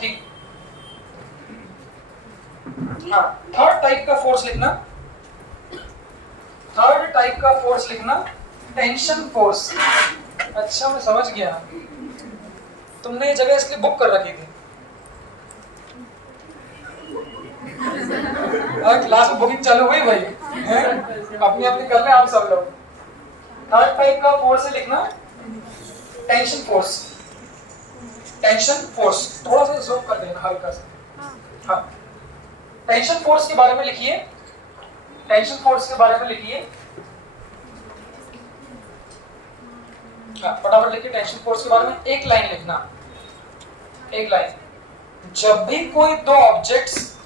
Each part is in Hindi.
ठीक। हाँ, थर्ड टाइप का फोर्स लिखना, थर्ड टाइप का फोर्स लिखना टेंशन फोर्स। अच्छा मैं समझ गया, तुमने ये जगह इसलिए बुक कर रखी थी। क्लास में बुकिंग चालू हुई भाई, अपनी अपनी कर ले आप सब लोग। थर्ड टाइप का फोर्स है लिखना टेंशन फोर्स। टेंशन फोर्स थोड़ा सा जूम कर देना हल्का सा। हाँ, टेंशन फोर्स के बारे में लिखिए, टेंशन फोर्स के बारे में लिखिए। फटाफट लिखिए टेंशन फोर्स के बारे में एक लाइन लिखना, एक लाइन। जब भी कोई दो ऑब्जेक्ट्स,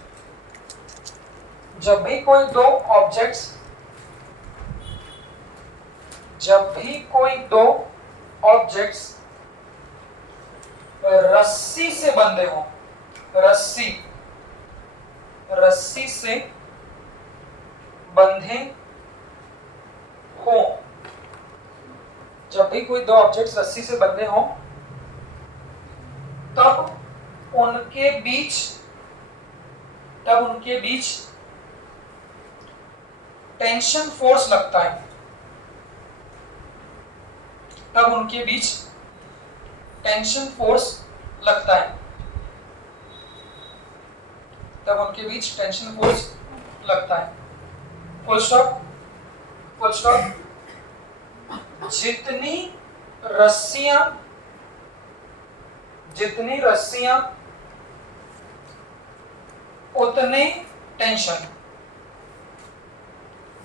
जब भी कोई दो ऑब्जेक्ट्स, जब भी कोई दो ऑब्जेक्ट्स रस्सी से बंधे हों, रस्सी, रस्सी से बंधे हों, जब भी कोई दो ऑब्जेक्ट्स रस्सी से बंधे हों तब उनके बीच, तब उनके बीच टेंशन फोर्स लगता है, तब उनके बीच टेंशन फोर्स लगता है, तब उनके बीच टेंशन फोर्स लगता है। Full stop, full stop. जितनी रस्सियां, जितनी रस्सियां उतने टेंशन,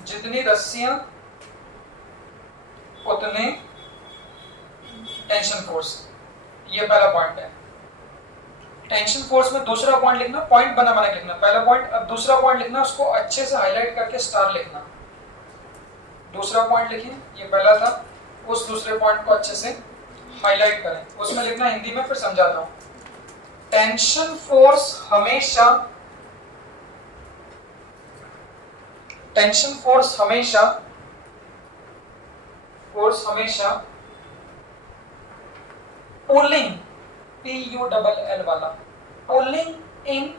जितनी रस्सियां उतने टेंशन फोर्स। ये पहला पॉइंट है। टेंशन फोर्स में दूसरा पॉइंट लिखना, पॉइंट बना बना लिखना, पहला पॉइंट। अब दूसरा पॉइंट लिखना, उसको अच्छे से हाईलाइट करके स्टार लिखना। दूसरा पॉइंट लिखिए, ये पहला था, उस दूसरे पॉइंट को अच्छे से हाईलाइट करें। उसमें लिखना हिंदी में, फिर समझाता हूं। टेंशन फोर्स हमेशा, टेंशन फोर्स हमेशा, फोर्स हमेशा पुलिंग, PULL वाला, पुलिंग इन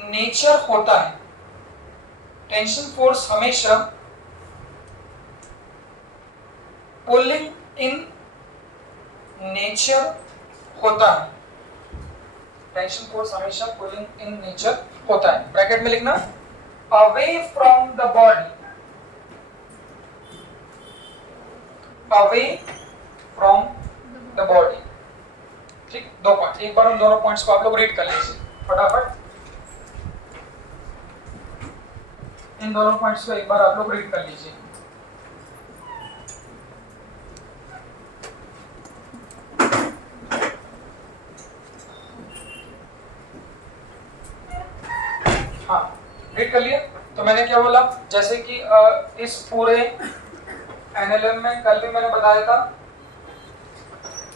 नेचर होता है। टेंशन फोर्स हमेशा पुलिंग इन नेचर होता है। टेंशन फोर्स हमेशा पुलिंग इन नेचर होता है। ब्रैकेट में लिखना away from the body, away from the body. ठीक, दो पॉइंट, एक बार उन दोनों पॉइंट्स को आप लोग रीड कर लीजिए फटाफट। इन दोनों पॉइंट्स को एक बार आप लोग रीड कर लीजिए। हाँ, रीड कर लिया। तो मैंने क्या बोला, जैसे कि इस पूरे एनएलएम में कल भी मैंने बताया था,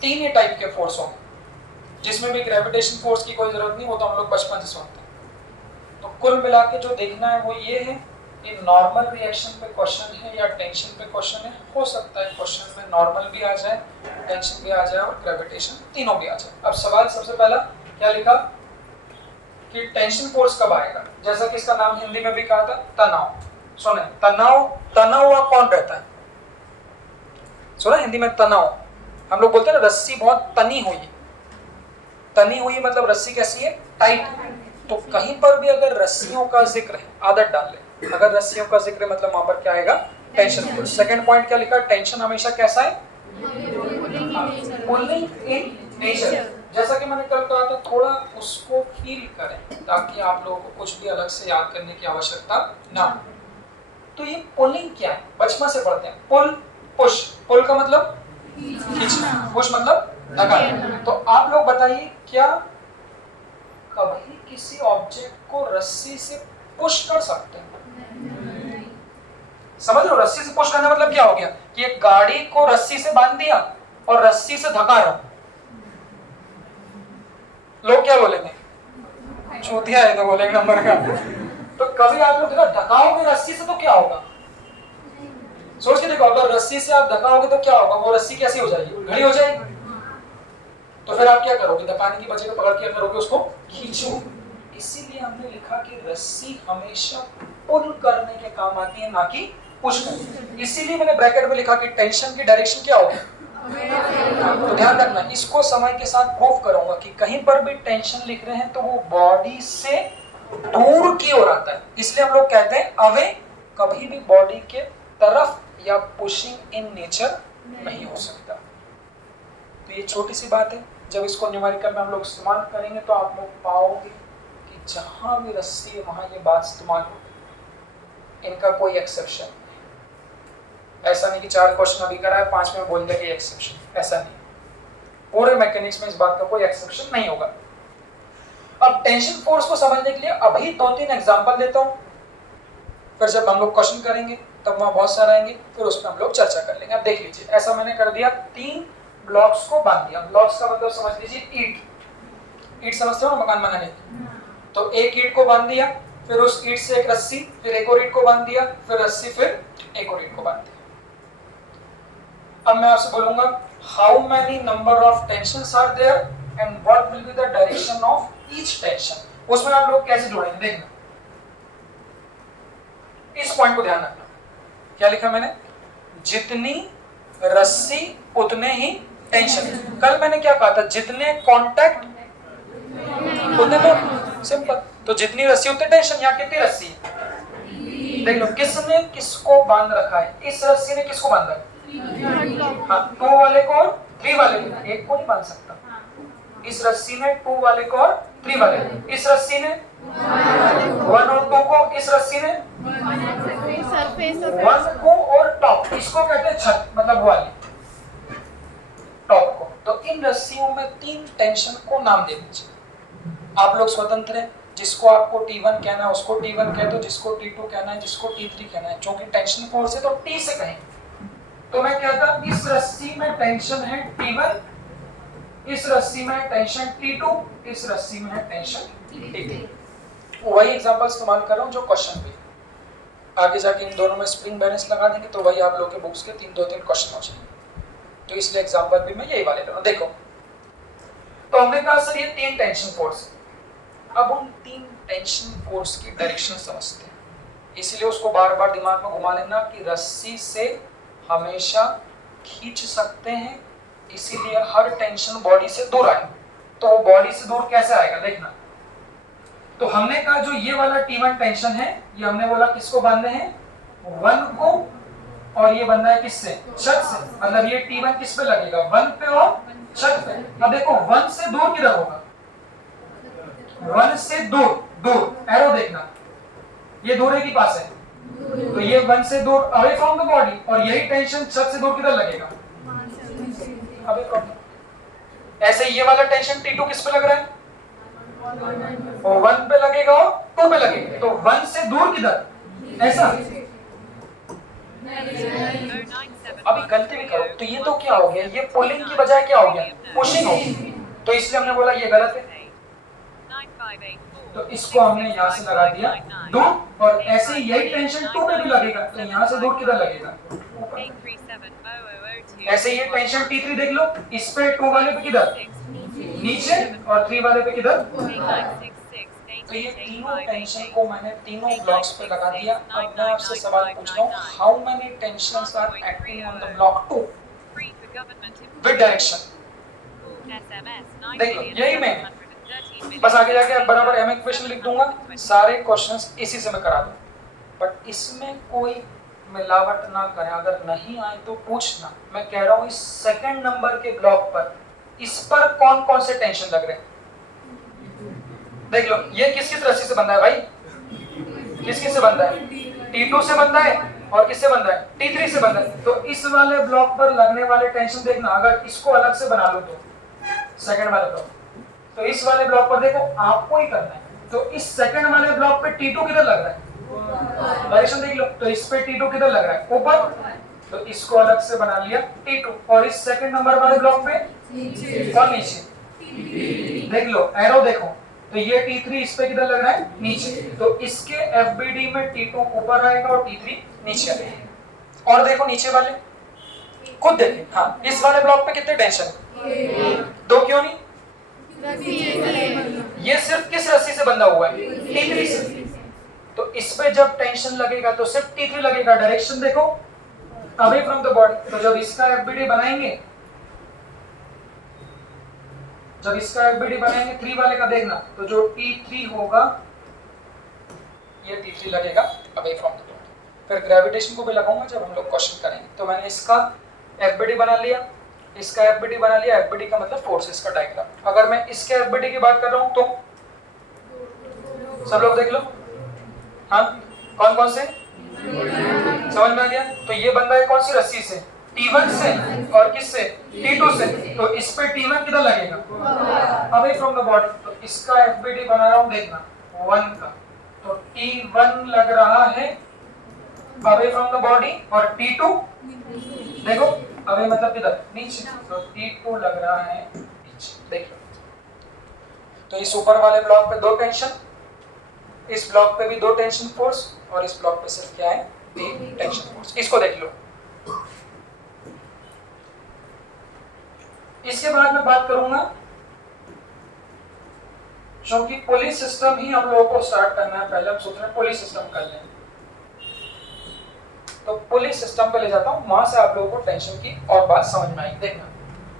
तीन ही टाइप के फोर्स होंगे, जिसमें भी ग्रेविटेशन फोर्स की कोई जरूरत नहीं, वो तो हम लोग बचपन से सुनते हैं। तो कुल मिला के जो देखना है वो ये है कि नॉर्मल रिएक्शन पे क्वेश्चन है या टेंशन पे क्वेश्चन है। हो सकता है क्वेश्चन में नॉर्मल भी आ जाए, टेंशन भी आ जाए और ग्रेविटेशन, तीनों भी आ जाए। अब सवाल सबसे पहला क्या लिखा कि टेंशन फोर्स कब आएगा, जैसा कि इसका नाम हिंदी में भी कहा था, तनाव। सुने, तनाव, तना हुआ कौन रहता है? सुना हिंदी में तनाव, हम लोग बोलते हैं ना रस्सी बहुत तनी हुई है। तनी हुई मतलब रस्सी कैसी है? टाइट। तो कहीं पर भी अगर रस्सियों का जिक्र है, आदत डाल ले, अगर रस्सियों का जिक्र है मतलब वहां पर क्या आएगा? Tension force. सेकंड पॉइंट क्या लिखा? टेंशन हमेशा कैसा है? Pulling in nature. जैसा कि मैंने कल कहा था, थोड़ा उसको फील करें ताकि आप लोगों को कुछ भी अलग से याद करने की आवश्यकता ना हो। तो ये पुलिंग क्या है? बचपन से पढ़ते हैं, पुल पुश। पुल का मतलब खींचना, पुश मतलब धक्का। तो आप लोग बताइए, क्या कभी किसी ऑब्जेक्ट को रस्सी से पुश कर सकते हैं? समझ रहे हो? रस्सी से पुश करना मतलब क्या हो गया कि एक गाड़ी को रस्सी से बांध दिया और रस्सी से धक्का रहा। लोग क्या बोलेंगे? चूतिया है तो बोलेंगे नंबर का। तो कभी आप लोग धकाओगे रस्सी से तो क्या होगा? सोच के देखो, अगर रस्सी से आप धकाओगे तो क्या होगा? वो रस्सी कैसी हो जाएगी? घड़ी हो जाएगी। तो फिर आप क्या करोगे, दबाने की वजह को पकड़ क्या करोगे, उसको खींचो। इसीलिए हमने लिखा कि रस्सी हमेशा पुल करने के काम आती है, ना कि पुश करने। इसीलिए मैंने ब्रैकेट में लिखा कि टेंशन की डायरेक्शन क्या होगी। तो ध्यान रखना, इसको समय के साथ प्रूव करूंगा कि कहीं पर भी टेंशन लिख रहे हैं तो वो बॉडी से दूर की ओर आता है, इसलिए हम लोग कहते हैं अवे, कभी भी बॉडी के तरफ या पुशिंग इन नेचर नहीं हो सकता। तो ये छोटी सी बात है, जब इसको न्यूमेरिकल में हम लोग इस्तेमाल करेंगे तो आप लोग पाओगे कि जहां भी रस्सी है वहां ये बात इस्तेमाल होगी, इनका कोई एक्सेप्शन। ऐसा नहीं कि 4 क्वेश्चन अभी करा है 5 में बोल दिया कि एक्सेप्शन, ऐसा नहीं। पूरे मैकेनिक्स में इस बात का कोई एक्सेप्शन नहीं होगा। अब टेंशन फोर्स को समझने के लिए अभी 2-3 एग्जांपल देता हूं, फिर जब हम लोग क्वेश्चन करेंगे तब वहां बहुत सारे आएंगे, फिर उस पर हम लोग चर्चा कर लेंगे। अब देख लीजिए, ऐसा मैंने कर दिया, 3 ब्लॉक्स को बांध दिया। ब्लॉक्स का मतलब समझ लीजिए ईट समझते हो ना, मकान बनाने की। तो एक ईट को बांध दिया, फिर उस ईट से एक रस्सी, फिर एक और ईट को बांध दिया, फिर रस्सी, फिर एक और ईट को बांध दिया। अब मैं आपसे बोलूंगा how many number of tensions are there and what will be the direction of each tension. उसमें आप लोग कैसे जोड़ेंगे, देखना, इस पॉइंट को ध्यान रखना। क्या लिखा मैंने, जितनी रस्सी उतने ही टेंशन। कल मैंने क्या कहा था, जितने कांटेक्ट उतने तो सिंपल, तो जितनी रस्सी उतने टेंशन। यहाँ कितनी रस्सी है, देख लो, किसने किसको बांध रखा है, इस रस्सी ने किसको बांधा है, हाँ, 2 वाले को और 3 वाले को, एक को नहीं बांध सकता। इस रस्सी ने 2 वाले को और 3 वाले को, इस रस्सी ने 1 और 2 को, इस रस्सी ने 1 को और टॉप, इसको कहते हैं छत, मतलब वाली टॉप को। तो इन रस्सियों में 3 टेंशन को नाम दे दीजिए। आप लोग स्वतंत्र हैं, जिसको आपको T1 कहना है उसको T1 कह दो, जिसको T2 कहना है, जिसको T3 कहना है। क्योंकि टेंशन फोर्स है तो T से कहेंगे। तो मैं कहता इस रस्सी में टेंशन है T1, इस रस्सी में टेंशन T2, इस रस्सी में है टेंशन T3। वही एग्जांपल इस्तेमाल कर रहा हूं जो क्वेश्चन पे। आगे जाके इन दोनों में स्प्रिंग बैलेंस लगा देंगे तो वही आप लोग के बुक्स के 2-3 क्वेश्चन हो जाएंगे। तो इसलिए एग्जांपल भी मैं यही वाले लूंगा। देखो, तो हमने कहा सर ये 3 टेंशन फोर्स। अब उन 3 टेंशन फोर्स की डायरेक्शन समझते हैं, इसलिए उसको बार-बार दिमाग में घुमा लेना कि रस्सी से हमेशा खींच सकते हैं, इसीलिए हर टेंशन बॉडी से दूर आए। तो वो बॉडी से दूर कैसे आएगा, देखना। तो हमने कहा जो ये वाला T1 टेंशन है, ये हमने बोला किसको बांधे हैं, 1 को, और ये बंधा है किससे, छत से। मतलब ये T1 किस पे लगेगा, 1 पे और छत पे। अब देखो 1 से दूर किधर होगा, 1 से दूर, दूर एरो देखना, ये दूर है कि पास है, तो ये 1 से दूर अवे फ्रॉम द बॉडी, और यही टेंशन छत से दूर किधर लगेगा, अवे फ्रॉम। ऐसे ये वाला टेंशन T2 किस पे लग रहा है, 1 पे लगेगा और 2 पे लगेगा, तो 1 से दूर किधर, ऐसा। अभी गलती भी करो तो ये तो क्या हो गया, ये पुलिंग की बजाय क्या हो गया, पुशिंग हो गई। तो इसलिए हमने बोला ये गलत है, तो इसको हमने यहाँ से लगा दिया दूर, और ऐसे यही टेंशन 2 पे भी लगेगा, तो यहाँ से दूर किधर लगेगा, ऐसे ये टेंशन T3 देख लो, इस पे 2 वाले पे किधर, नीचे, और 3 वाले पे किधर। तो ये तीनों टेंशन को मैंने तीनों ब्लॉक्स पे लगा दिया। अब मैं आपसे सवाल पूछ रहा हूँ, how many tensions are acting on the block 2 with direction. देखो यही मैं बस आगे जाके बराबर एम इक्वेशन लिख दूंगा, सारे क्वेश्चंस इसी से मैं करा दूं, बट इसमें कोई मिलावट ना करें। अगर नहीं आए तो पूछना। मैं कह रहा हूँ इस सेकंड नंबर के ब्लॉक पर, इस पर कौन कौन से टेंशन लग रहे हैं, देख लो। ये किस किस रस्सी से बंधा है भाई, किस किस से बंधा है, T2 से बंधा है, और किससे बंधा है, T3 से बंधा है। तो इस वाले ब्लॉक पर लगने वाले टेंशन देखना, अगर इसको अलग से बना लो तो सेकंड वाले ब्लॉक, तो इस वाले ब्लॉक पर देखो आपको ही करना है। तो इस सेकंड वाले ब्लॉक पे T2 किधर लग रहा है, डायरेक्शन देख लो, तो इस पे T2 किधर लग रहा है, ऊपर, तो इसको अलग से बना लिया T2, और इस सेकंड नंबर वाले ब्लॉक पे और नीचे, देख लो एरो देखो, तो ये T3 इस पे किधर लग रहा है, नीचे, तो इसके FBD में T2 ऊपर आएगा और T3 नीचे आएगा। और देखो नीचे वाले खुद देखें, हाँ इस वाले ब्लॉक पे कितने टेंशन है, 2 क्यों नहीं, ये सिर्फ किस रस्सी से बंधा हुआ है? T3 से। तो इस पे जब टेंशन लगेगा तो सिर्फ T3 लगेगा। डायरेक्शन देखो, अवे फ्रॉम द बॉडी। तो जब इसका एफबीडी बनाएंगे, 3 वाले का देखना, तो जो T3 होगा ये T3 लगेगा अवे फ्रॉम द बॉडी। फिर ग्रेविटेशन को भी लगाऊंगा जब हम लोग क्वेश्चन करेंगे। तो मैंने इसका एफबीडी बना लिया, इसका एफबीडी बना लिया। एफबीडी का मतलब फोर्सेस का डायग्राम। अगर मैं इसके एफबीडी की बात कर रहा हूं तो सब लोग देख लो, हाँ कौन कौन से समझ में आ गया? तो ये बंदा है कौन सी रस्सी से? T1 से। और किससे? T2 से। तो इस पे T1 किधर लगेगा? Away from the body. तो इसका एफबीडी बना रहा हूं, देखना 1 का। तो T1 लग रहा है अवे फ्रॉम द बॉडी, और T2 देखो अवे मतलब किधर? नीचे। तो T2 लग रहा है नीचे। देखो तो इस ऊपर वाले ब्लॉक पे 2 टेंशन, इस ब्लॉक पे भी 2 टेंशन फोर्स, और इस ब्लॉक पे सिर्फ क्या है? 3 टेंशन फोर्स। इसको देख लो। इसके बाद मैं बात करूंगा, क्योंकि पुली सिस्टम ही हम लोगों को स्टार्ट करना है। पहले हम सोच रहे हैं पुली सिस्टम कर लें, तो पुली सिस्टम पे ले जाता हूं, वहां से आप लोगों को टेंशन की और बात समझ में आएगी। देखना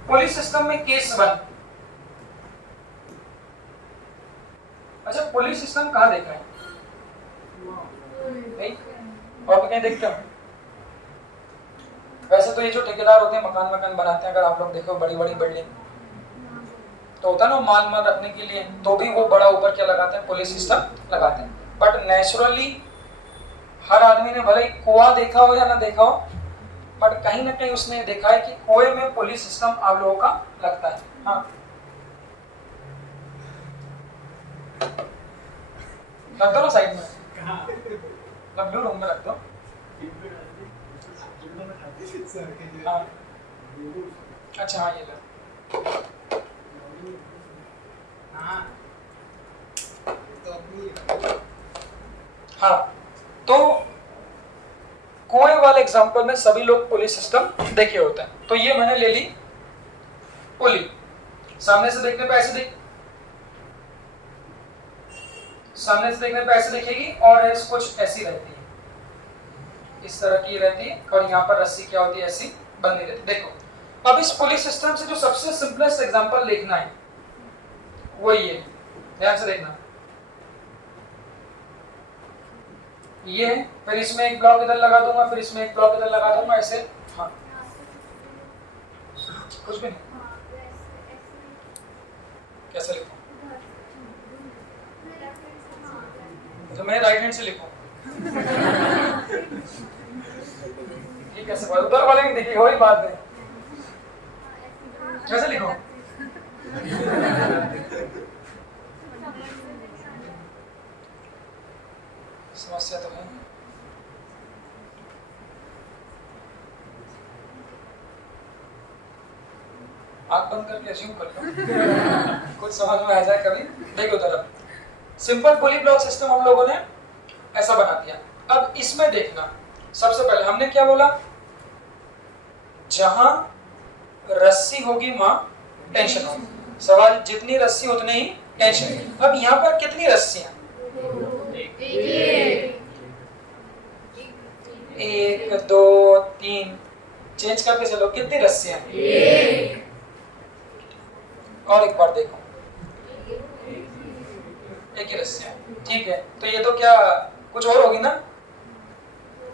पुली सिस्टम में केस 1। अच्छा, पुली सिस्टम कहां देखा है? नहीं और भी कहीं देखते हो? वैसे तो ये जो ठेकेदार होते हैं मकान बनाते हैं, अगर आप लोग देखो बड़ी बड़ी बिल्डिंग तो होता है ना माल रखने के लिए, तो भी वो बड़ा ऊपर क्या लगाते हैं? पुलिस सिस्टम लगाते हैं। बट नेचुरली हर आदमी ने भले ही कुआं देखा हो या ना देखा हो, बट कहीं ना कहीं उसने देखा है कि कुएं में पुलिस सिस्टम आप लोगों का लगता है। हाँ रख दो ना साइड में, ब्लू रूम में रख दो। हाँ अच्छा, हाँ ये लो। हाँ तो कुएं वाले एग्जांपल में सभी लोग पुलिस सिस्टम देखे होते हैं। तो ये मैंने ले ली पुली। सामने से देखने पे ऐसे दिखेगी, और ऐसे कुछ ऐसी रहती है, इस तरह की रहती है, और यहाँ पर रस्सी क्या होती है? ऐसी बंधी रहती है। देखो अब इस पुलिस सिस्टम से जो सबसे सिंपलेस्ट एग्जांपल लिखना है वो ये, ध्यान से देखना। ये फिर इसमें एक ब्लॉक इधर लगा दूंगा, फिर इसमें एक ब्लॉक इधर लगा दूंगा, ऐसे। हाँ कुछ भी नहीं। कैसे लिखूं? तो मैं राइट हैंड से लिखूं? ये कैसे बात? उधर वाले की देखिए, वही बात है। कैसे लिखूं? समस्या तो है। आंख बंद करके अज्यूम कर लो कुछ समझ में आ जाए कभी। देखो तरफ सिंपल पुली ब्लॉक सिस्टम हम लोगों ने ऐसा बना दिया। अब इसमें देखना, सबसे पहले हमने क्या बोला? जहां रस्सी होगी वहां टेंशन होगी। सवाल जितनी रस्सी उतनी ही टेंशन। अब यहाँ पर कितनी रस्सियां? 1 2 3। चेंज करके चलो, कितनी रस्सियां? और एक बार देखो, एक ही रस्सियां। ठीक है, तो ये तो क्या कुछ और होगी ना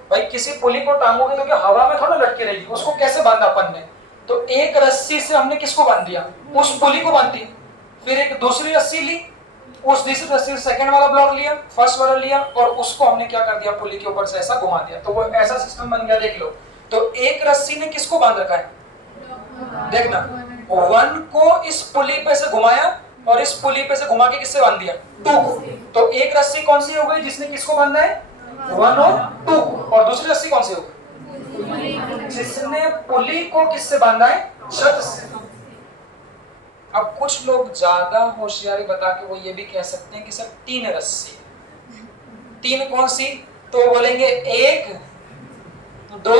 भाई? किसी पुली को टांगोगे तो क्या हवा में थोड़ा लटके रहेगी? उसको कैसे बांधा अपन ने? तो एक रस्सी से हमने किसको बांध दिया? उस पुली को बांध दी। फिर एक दूसरी रस्सी ली, उस दूसरी रस्सी से सेकंड वाला ब्लॉक लिया, फर्स्ट वाला लिया, और उसको हमने क्या कर दिया? पुली के ऊपर से ऐसा घुमा दिया। तो वो ऐसा सिस्टम बन गया। देख लो, तो एक रस्सी ने किसको बांध रखा है? देखना, 1 को इस पुली पे से घुमाया, और इस पुली पे से घुमा के किससे बांध दिया? 2 को। तो एक रस्सी कौन सी हो गई जिसने किसको बांधा है? 1 और 2 को। और दूसरी रस्सी कौन सी हो गई? जिसने पुली को किससे बांधा है? छत से। अब कुछ लोग ज्यादा होशियारी बता के वो ये भी कह सकते हैं कि सर 3 रस्सी। 3 कौन सी? तो बोलेंगे 1 2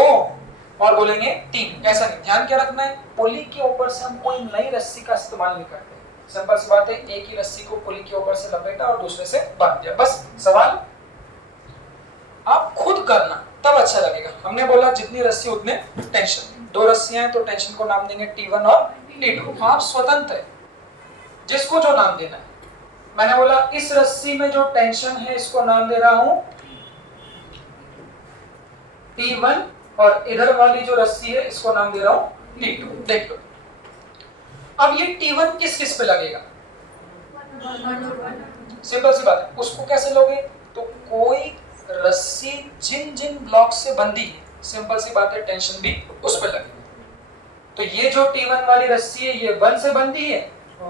और बोलेंगे 3। ऐसा नहीं, ध्यान क्या रखना है? पुली के ऊपर से हम कोई नई रस्सी का इस्तेमाल नहीं करते। सिंपल सी बात है, एक ही रस्सी को पुली के ऊपर से लपेटा और दूसरे से बांध दिया, बस। सवाल आप खुद करना तब अच्छा लगेगा। हमने बोला जितनी रस्सी उतने टेंशन, 2 रस्सियां हैं तो टेंशन को नाम देंगे T1 और T2। आप स्वतंत्र है, जिसको जो नाम देना है। मैंने बोला इस रस्सी में जो टेंशन है इसको नाम दे रहा हूं T1 और इधर वाली जो रस्सी है इसको नाम दे रहा हूं T2। देख लो अब ये T1 किस किस पे लगेगा, सिंपल सी बात है। उसको कैसे लोगे, तो कोई रस्सी जिन जिन ब्लॉक से बंधी है, सिंपल सी बात है, टेंशन भी उस पे लगेगी। तो ये जो T1 वाली रस्सी है ये 1 से बंधी है,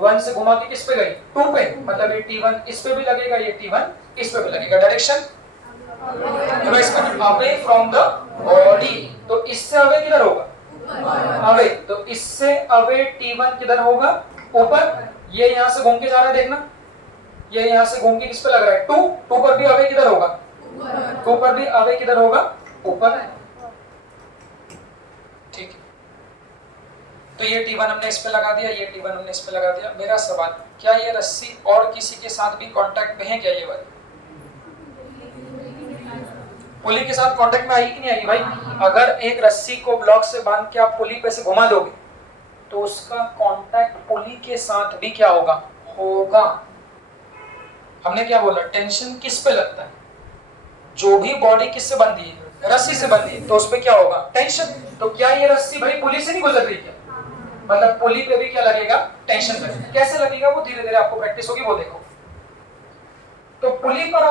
1 से घुमा के किस पे गई, 2 पे, मतलब ये T1 इस पे भी लगेगा, ये T1 इस पे भी लगेगा। Direction away from the body, तो इससे अवे किधर होगा, अवे, तो इससे अवे T1 किधर होगा, ऊपर। ये यहां से घूम के जा रहा है, देखना ये यहां से घूम के किस पे लग रहा है, 2 पर भी अवे किधर होगा, 2 पर भी अवे किधर होगा, ऊपर। ठीक है, तो ये T1 हमने इस पे लगा दिया, ये T1 हमने इस पे लगा दिया। मेरा सवाल, क्या ये रस्सी और किसी के साथ भी कांटेक्ट में है क्या, ये वाली पुली के साथ कांटेक्ट में आई कि नहीं आई भाई। अगर एक रस्सी को ब्लॉक से बांध के आप पुली पे से घुमा दोगे तो उसका कांटेक्ट पुली के साथ भी क्या होगा, होगा। हमने क्या बोला, टेंशन किस पे लगता है, जो भी बॉडी किससे बंधी है, रस्सी से बंधी है, तो उस पे क्या होगा, टेंशन। तो क्या ये रस्सी भाई पुली से नहीं गुजर रही क्या, मतलब पुली पे भी क्या लगेगा, टेंशन लगेगा। कैसे लगेगा वो धीरे धीरे आपको प्रैक्टिस होगी, वो देखो। तो पुली पर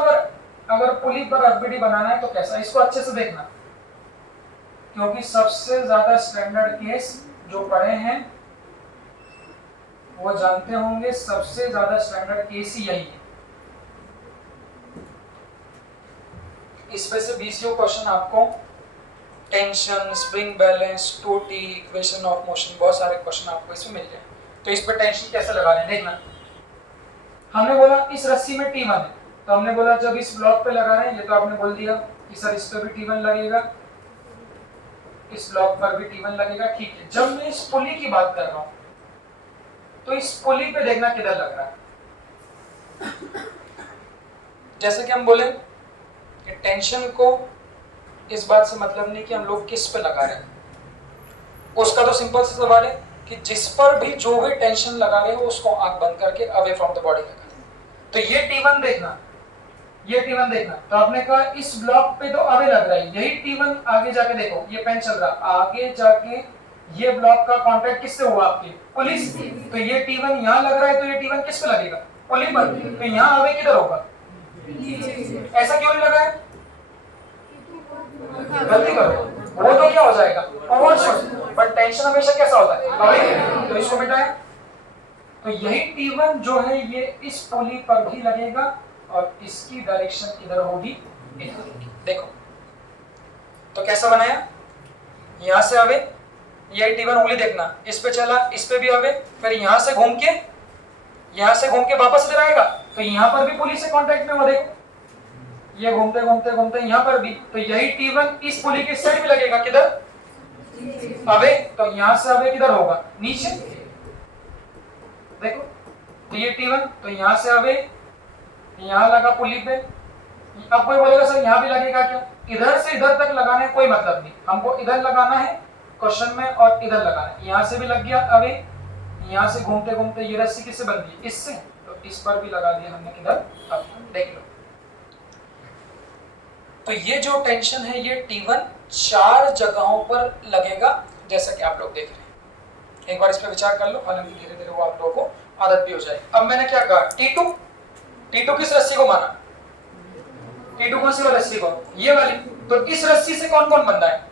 अगर पुली पर एफबीडी बनाना है तो कैसा, इसको अच्छे से देखना, क्योंकि सबसे ज्यादा स्टैंडर्ड केस जो पढ़े हैं वो जानते होंगे, सबसे ज्यादा स्टैंडर्ड केस ही यही है। इसमें से 20 क्वेश्चन आपको टेंशन, स्प्रिंग बैलेंस, टोटी, इक्वेशन ऑफ मोशन, बहुत सारे क्वेश्चन आपको इसमें मिल जाए। तो इस पे टेंशन कैसे लगा रहे हैं देखना। हमने बोला इस रस्सी में T1 है, तो हमने बोला जब इस ब्लॉक पे लगा रहे हैं, ये तो आपने बोल दिया कि सर इस पे भी T1 लगेगा, इस ब्लॉक पर भी T1 लगेगा, ठीक है। जब मैं इस पुली की बात कर रहा हूं तो इस पुली पे देखना किधर लग रहा है। जैसे कि हम बोले कि टेंशन को इस बात से मतलब नहीं कि हम लोग किस पे लगा रहे हैं, उसका तो सिंपल सा सवाल है कि जिस पर भी जो भी टेंशन लगा रहे हो उसको आंख बंद करके अवे फ्रॉम द बॉडी लगा दे। तो ये T1 देखना, ये T1 देखना। तो आपने कहा इस ब्लॉक पे तो अवे लग रहा है, यही T1 आगे जाके देखो, ये पेन चल रहा, आगे जाके ये ब्लॉक का कांटेक्ट किससे हुआ, आपके पुली से। तो ये T1 यहाँ लग रहा है, तो ये T1 किस पे लगेगा, पुली पर। तो यहाँ अवे किधर होगा, ऐसा क्यों नहीं लगा है, गलती करो, वो तो क्या हो जाएगा, ओवरशूट। बट टेंशन हमेशा कैसा होता है, अवे। तो इसको मिटाएं, तो यही T1 जो है ये इस पुली पर भी लगेगा और इसकी डायरेक्शन किधर होगी, इधर। देखो तो कैसा बनाया, यहां से अवे, ये T1 उंगली देखना, इस पे चला, इस पे भी अवे, फिर यहां से घूम के वापस इधर आएगा, तो यहां पर भी पुली से कांटेक्ट में हो। देखो ये घूमते घूमते घूमते यहां पर भी, तो यही T1 इस पुली के साइड भी लगेगा, किधर, अवे। तो यहां से अवे किधर होगा, नीचे। देखो तो ये T1, तो यहां से अवे, यहां लगा पुली पे। अब कोई बोलेगा सर यहां भी लगेगा क्या, इधर से इधर तक लगाने कोई मतलब नहीं, हमको इधर लगाना है क्वेश्चन में और इधर लगाना है। यहां से भी लग गया अवे, यहां से घूमते घूमते ये रस्सी किससे बंधी है, इससे, तो इस पर भी लगा दिया हमने, किधर, अब देख लो। तो ये जो टेंशन है ये T1 4 जगहों पर लगेगा, जैसा कि आप लोग देख रहे हैं। एक बार इस पे विचार कर लो, हालांकि धीरे धीरे वो आप लोगों को आदत भी हो जाएगी। अब मैंने क्या कहा, T2 किस रस्सी को माना, T2 कौन सी रस्सी को, ये वाली। तो इस रस्सी से कौन कौन बंधा है,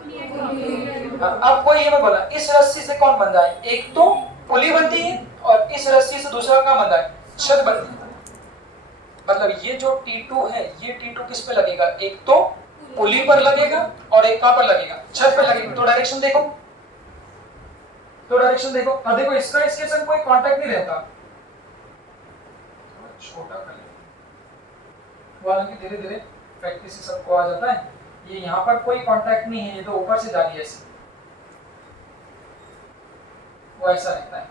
अब कोई ये मत बोला इस रस्सी से कौन बंधा है, एक तो पुली बंधी है और इस रस्सी से दूसरा क्या बंधा है, छत बंधी है। मतलब ये जो T2 है ये T2 किस पे लगेगा, एक तो पुली पर लगेगा और एक कहां पर लगेगा, छत पर लगेगा। तो डायरेक्शन देखो, अब देखो इसका इसके संग कोई कांटेक्ट नहीं रहता, छोटा कर ले, हालांकि धीरे धीरे प्रैक्टिस से सबको आ जाता है। ये यहाँ पर कोई कांटेक्ट नहीं है, ये तो ऊपर से जा रही है ऐसे, वो ऐसा रहता है।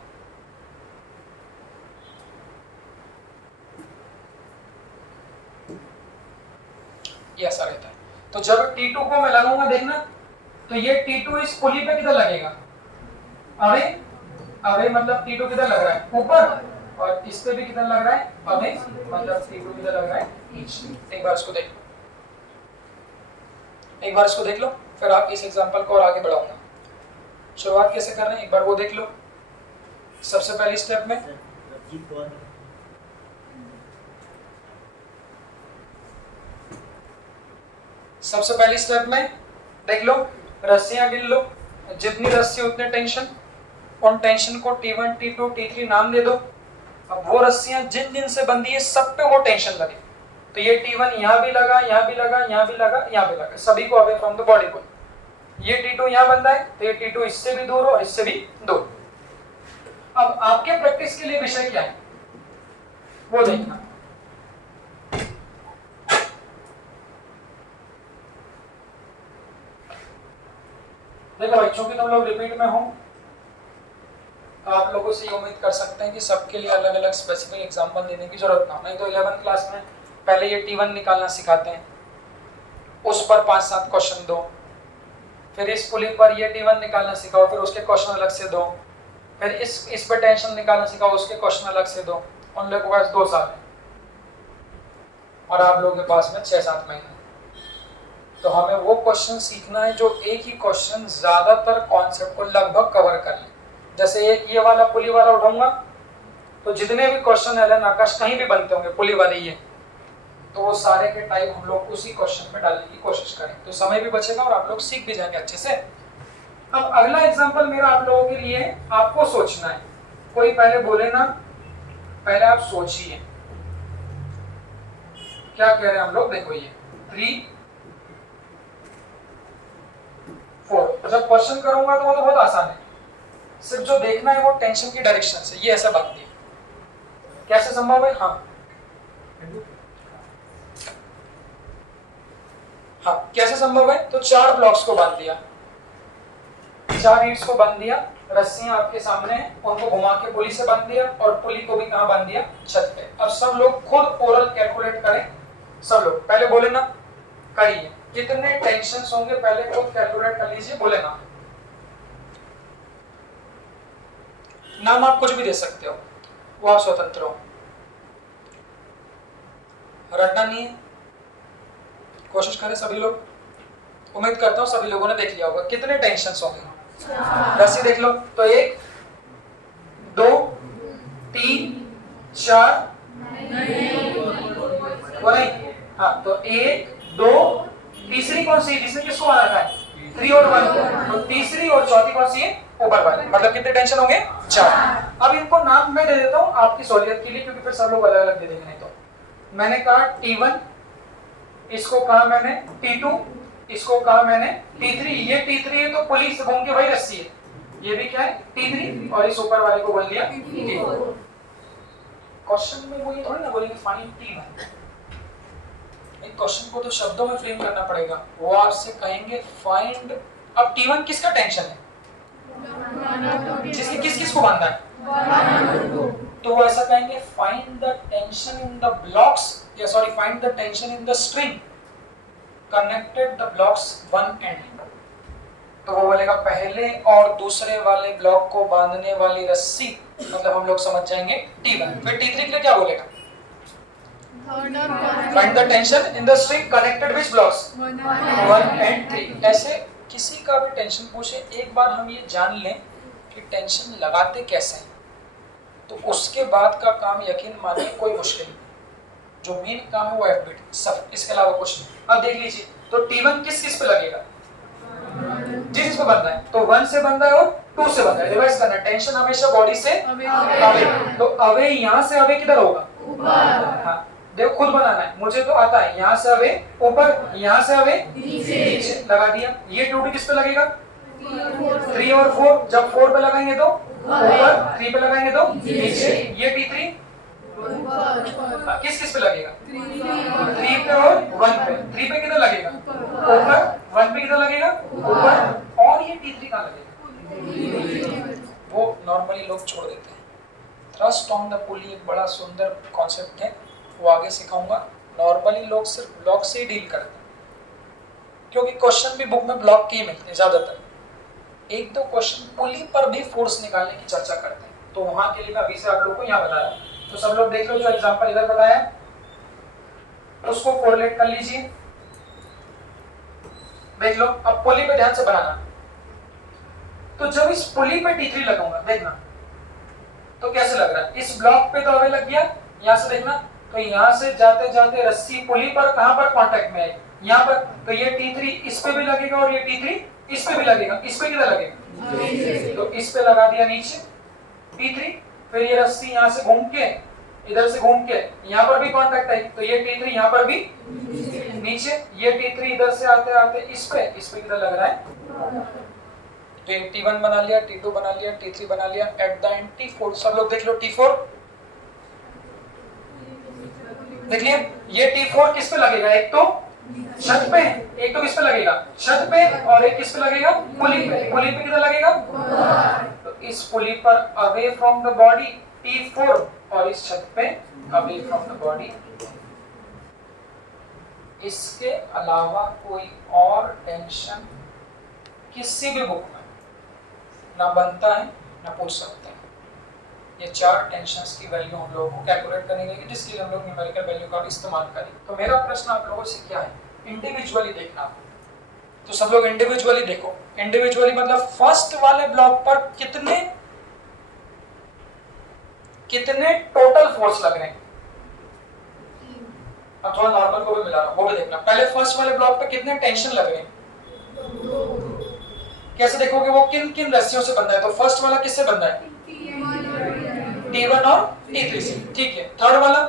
ये ऐसा रहता है। तो जब T2 को मैं लगाऊंगा देखना, तो ये T2 इस पुली पे किधर लगेगा, अवे, अवे मतलब T2 किधर लग रहा है, ऊपर, और इस पे भी किधर लग रहा है, अवे मतलब T2 किधर लग रहा है, नीचे। एक बार इसको देख लो, एक बार इसको देख लो, फिर आप इस एग्जांपल को और आगे बढ़ाऊंगा। शुरुआत कैसे कर रहे हैं एक बार वो देख लो। सबसे पहली स्टेप में देख लो, रस्सियां गिन लो, जितनी रस्सी उतने टेंशन, उन टेंशन को T1 T2 T3 नाम दे दो। अब वो रस्सियां जिन जिन से बंधी है सब पे वो टेंशन लगे, तो ये T1 यहाँ भी लगा, यहाँ भी लगा, यहाँ भी लगा, यहाँ भी लगा, सभी को अवे फ्रॉम द बॉडी को। ये T2 यहाँ बंधा है, तो ये T2 इससे भी दूर और इससे भी दूर। अब आपके प्रैक्टिस के लिए विषय क्या है वो देखना। देखो भाई, चूंकि तुम लोग रिपीट में हो, तो आप लोगों से ये उम्मीद कर सकते हैं कि सबके लिए अलग अलग स्पेसिफिक एग्जांपल देने की जरूरत ना हो। नहीं तो 11th क्लास में पहले ये T1 निकालना सिखाते हैं, उस पर 5-7 क्वेश्चन दो, फिर इस पुली पर ये T1 निकालना सिखाओ, फिर उसके क्वेश्चन अलग से दो, फिर इस पर टेंशन निकालना सिखाओ, उसके क्वेश्चन अलग से दो। उन लोगों के पास 2 साल है और आप लोगों के पास में 6-7 महीने। तो हमें वो क्वेश्चन सीखना है जो एक ही क्वेश्चन ज्यादातर कॉन्सेप्ट को लगभग कवर कर ले। जैसे एक ये वाला पुली वाला उठाऊंगा, तो जितने भी क्वेश्चन है आकाश कहीं भी बनते होंगे पुली वाले ये, तो वो सारे के टाइप हम लोग उसी क्वेश्चन पे डालने की कोशिश करें, तो समय भी बचेगा और आप लोग सीख भी जाएंगे अच्छे से। अब अगला एग्जांपल मेरा आप लोगों के लिए, आपको सोचना है, कोई पहले बोले ना, पहले आप सोचिए क्या कह रहे हैं हम लोग। देखो ये 3 4, जब क्वेश्चन करूंगा तो वो तो बहुत आसान है, सिर्फ जो देखना है वो टेंशन की डायरेक्शन से ये ऐसा बनती है। कैसे संभव है? हाँ कैसे संभव है? तो 4 ब्लॉक्स को बांध दिया, 4 ईंट्स को बांध दिया, रस्सियां आपके सामने हैं, उनको घुमा के पुली से बांध दिया और पुली को भी कहां बांध दिया? छत पे। अब सब लोग खुद ओरल कैलकुलेट करें, सब लोग पहले बोले ना, करिए कितने टेंशन्स होंगे, पहले खुद कैलकुलेट कर लीजिए, बोले ना। नाम आप कुछ भी दे सकते हो, वो आप स्वतंत्र हो, रटना नहीं है। कोशिश करें सभी लोग, उम्मीद करता हूं सभी लोगों ने देख लिया होगा कितने टेंशन्स होंगे। रस्सी देख लो, तो 1 2 3 4, वो नहीं, हाँ तो 1 2, तीसरी कौन सी जिसने किसको मारा था? 3 और 1 को, तो तीसरी और चौथी कौन सी है? ऊपर वाली। मतलब कितने टेंशन होंगे? 4। अब इनको नाम मैं दे देता हूँ आपकी सहूलियत के लिए, क्योंकि फिर सब लोग अलग अलग दे देंगे नहीं तो। मैंने कहा T1, इसको कहा मैंने T2, इसको कहा मैंने T3। ये T3 है तो पुलिस घूम के वही रस्सी है, ये भी क्या है? T3, और इस ऊपर वाले को बोल दिया T4। क्वेश्चन में वो ये थोड़ी ना बोलेंगे फाइंड T1, एक क्वेश्चन को तो शब्दों में फ्रेम करना पड़ेगा। वो आपसे कहेंगे फाइंड, अब T1 किसका टेंशन है? जिसने किस किस को बांधा है? तो वो ऐसा कहेंगे find the tension in the blocks, या sorry find the tension in the string connected the blocks 1 end. तो वो बोलेगा पहले और दूसरे वाले ब्लॉक को बांधने वाली रस्सी, मतलब हम लोग समझ जाएंगे T1। फिर T3 के लिए क्या बोलेगा? Find the tension in the string connected which blocks? 1 and 3। ऐसे किसी का भी टेंशन पूछे, एक बार हम ये जान लें कि टेंशन लगाते कैसे हैं, तो उसके बाद का काम यकीन मानिए कोई मुश्किल नहीं। जो मेन काम है वो एफबीट सब, इसके अलावा कुछ नहीं। अब देख लीजिए, तो T1 किस किस पे लगेगा? जिस पे बनना है, तो 1 से बनना है और 2 से बनना है। रिवाइज करना, टेंशन हमेशा बॉडी से अवे, तो अवे यहाँ से अवे किधर होगा? ऊपर। हाँ देखो खुद बनाना है, मुझे तो आता है, यहाँ से अवे ऊपर, यहाँ से अवे नीचे लगा दिया। ये 2 किस पे लगेगा? 3 और 4, जब 4 पे लगाएंगे तो ऊपर, 3 पे लगाएंगे तो नीचे। ये T3 किस किस पे लगेगा? 3 पे और 1 पे। 3 पे किधर लगेगा? ऊपर। 1 पे किधर लगेगा? ऊपर। और ये T3 कहाँ लगेगा? वो नॉर्मली लोग छोड़ देते हैं। थ्रस्ट ऑन द पुली एक बड़ा सुंदर कॉन्सेप्ट है, वो आगे सिखाऊंगा। नॉर्मली लोग सिर्फ ब्लॉक से ही डील करते हैं, क्योंकि क्वेश्चन भी बुक में ब्लॉक के ही मिलते हैं ज्यादातर। एक दो क्वेश्चन पुली पर भी फोर्स निकालने की चर्चा करते हैं, तो वहां के लिए मैं अभी से आप लोगों को यहाँ बता रहा हूँ। तो सब लोग देख लो, जो एग्जांपल इधर बताया उसको कोरिलेट कर लीजिए, देख लो। अब पुली पे ध्यान से बनाना। तो जब इस पुली पे T3 लगाऊंगा, देखना तो कैसे लग रहा है। इस ब्लॉक पे तो अभी लग गया, यहाँ से देखना, तो यहाँ से जाते जाते रस्सी पुली पर कहां पर कांटेक्ट में है, यहाँ पर। तो ये T3 इस पे भी लगेगा और ये T3 इस पे भी लगेगा। इस पे किधर लगेगा, तो इस पे लगा दिया नीचे T3। फिर ये रस्सी यहाँ से घूम के, इधर से घूम के यहाँ पर भी कांटेक्ट है, तो ये T3 यहाँ पर भी नीचे, ये T3 इधर से आते आते इस पे किधर लग रहा है। तो ये T1 बना लिया, T2 बना लिया, T3 बना लिया। एट द एंड T4, सब लोग देख लो। T4 देख लिया। ये T4 किस पे लगेगा, एक तो छत पे, एक तो किस पे लगेगा, छत पे, और एक किस पे लगेगा, पुली पे। पुली पे किधर लगेगा, तो इस पुली पर away from the body T4, और इस छत पे अवे फ्रॉम द बॉडी। इसके अलावा कोई और टेंशन किसी भी बुक में ना बनता है ना पूछ सकते हैं। ये चार टेंशन्स की वैल्यू हम लोगों को कैलकुलेट करनी रहेगी, जिसके लिए हम लोग न्यूमेरिकल वैल्यू का इस्तेमाल करेंगे। तो मेरा प्रश्न आप लोगों से क्या है, इंडिविजुअली देखना। तो सब लोग इंडिविजुअली देखो। इंडिविजुअली मतलब फर्स्ट वाले ब्लॉक पर कितने टोटल फोर्स लग रहे हैं। अब थोड़ा नॉर्मल को भी मिला रहा हूं, वो भी देखना। पहले फर्स्ट वाले ब्लॉक पे कितने टेंशन लग रहे हैं, कैसे देखोगे, वो किन किन रस्सियों से बंधा है। तो फर्स्ट वाला किससे बंधा है, T1 और T3 से, ठीक है। थर्ड वाला,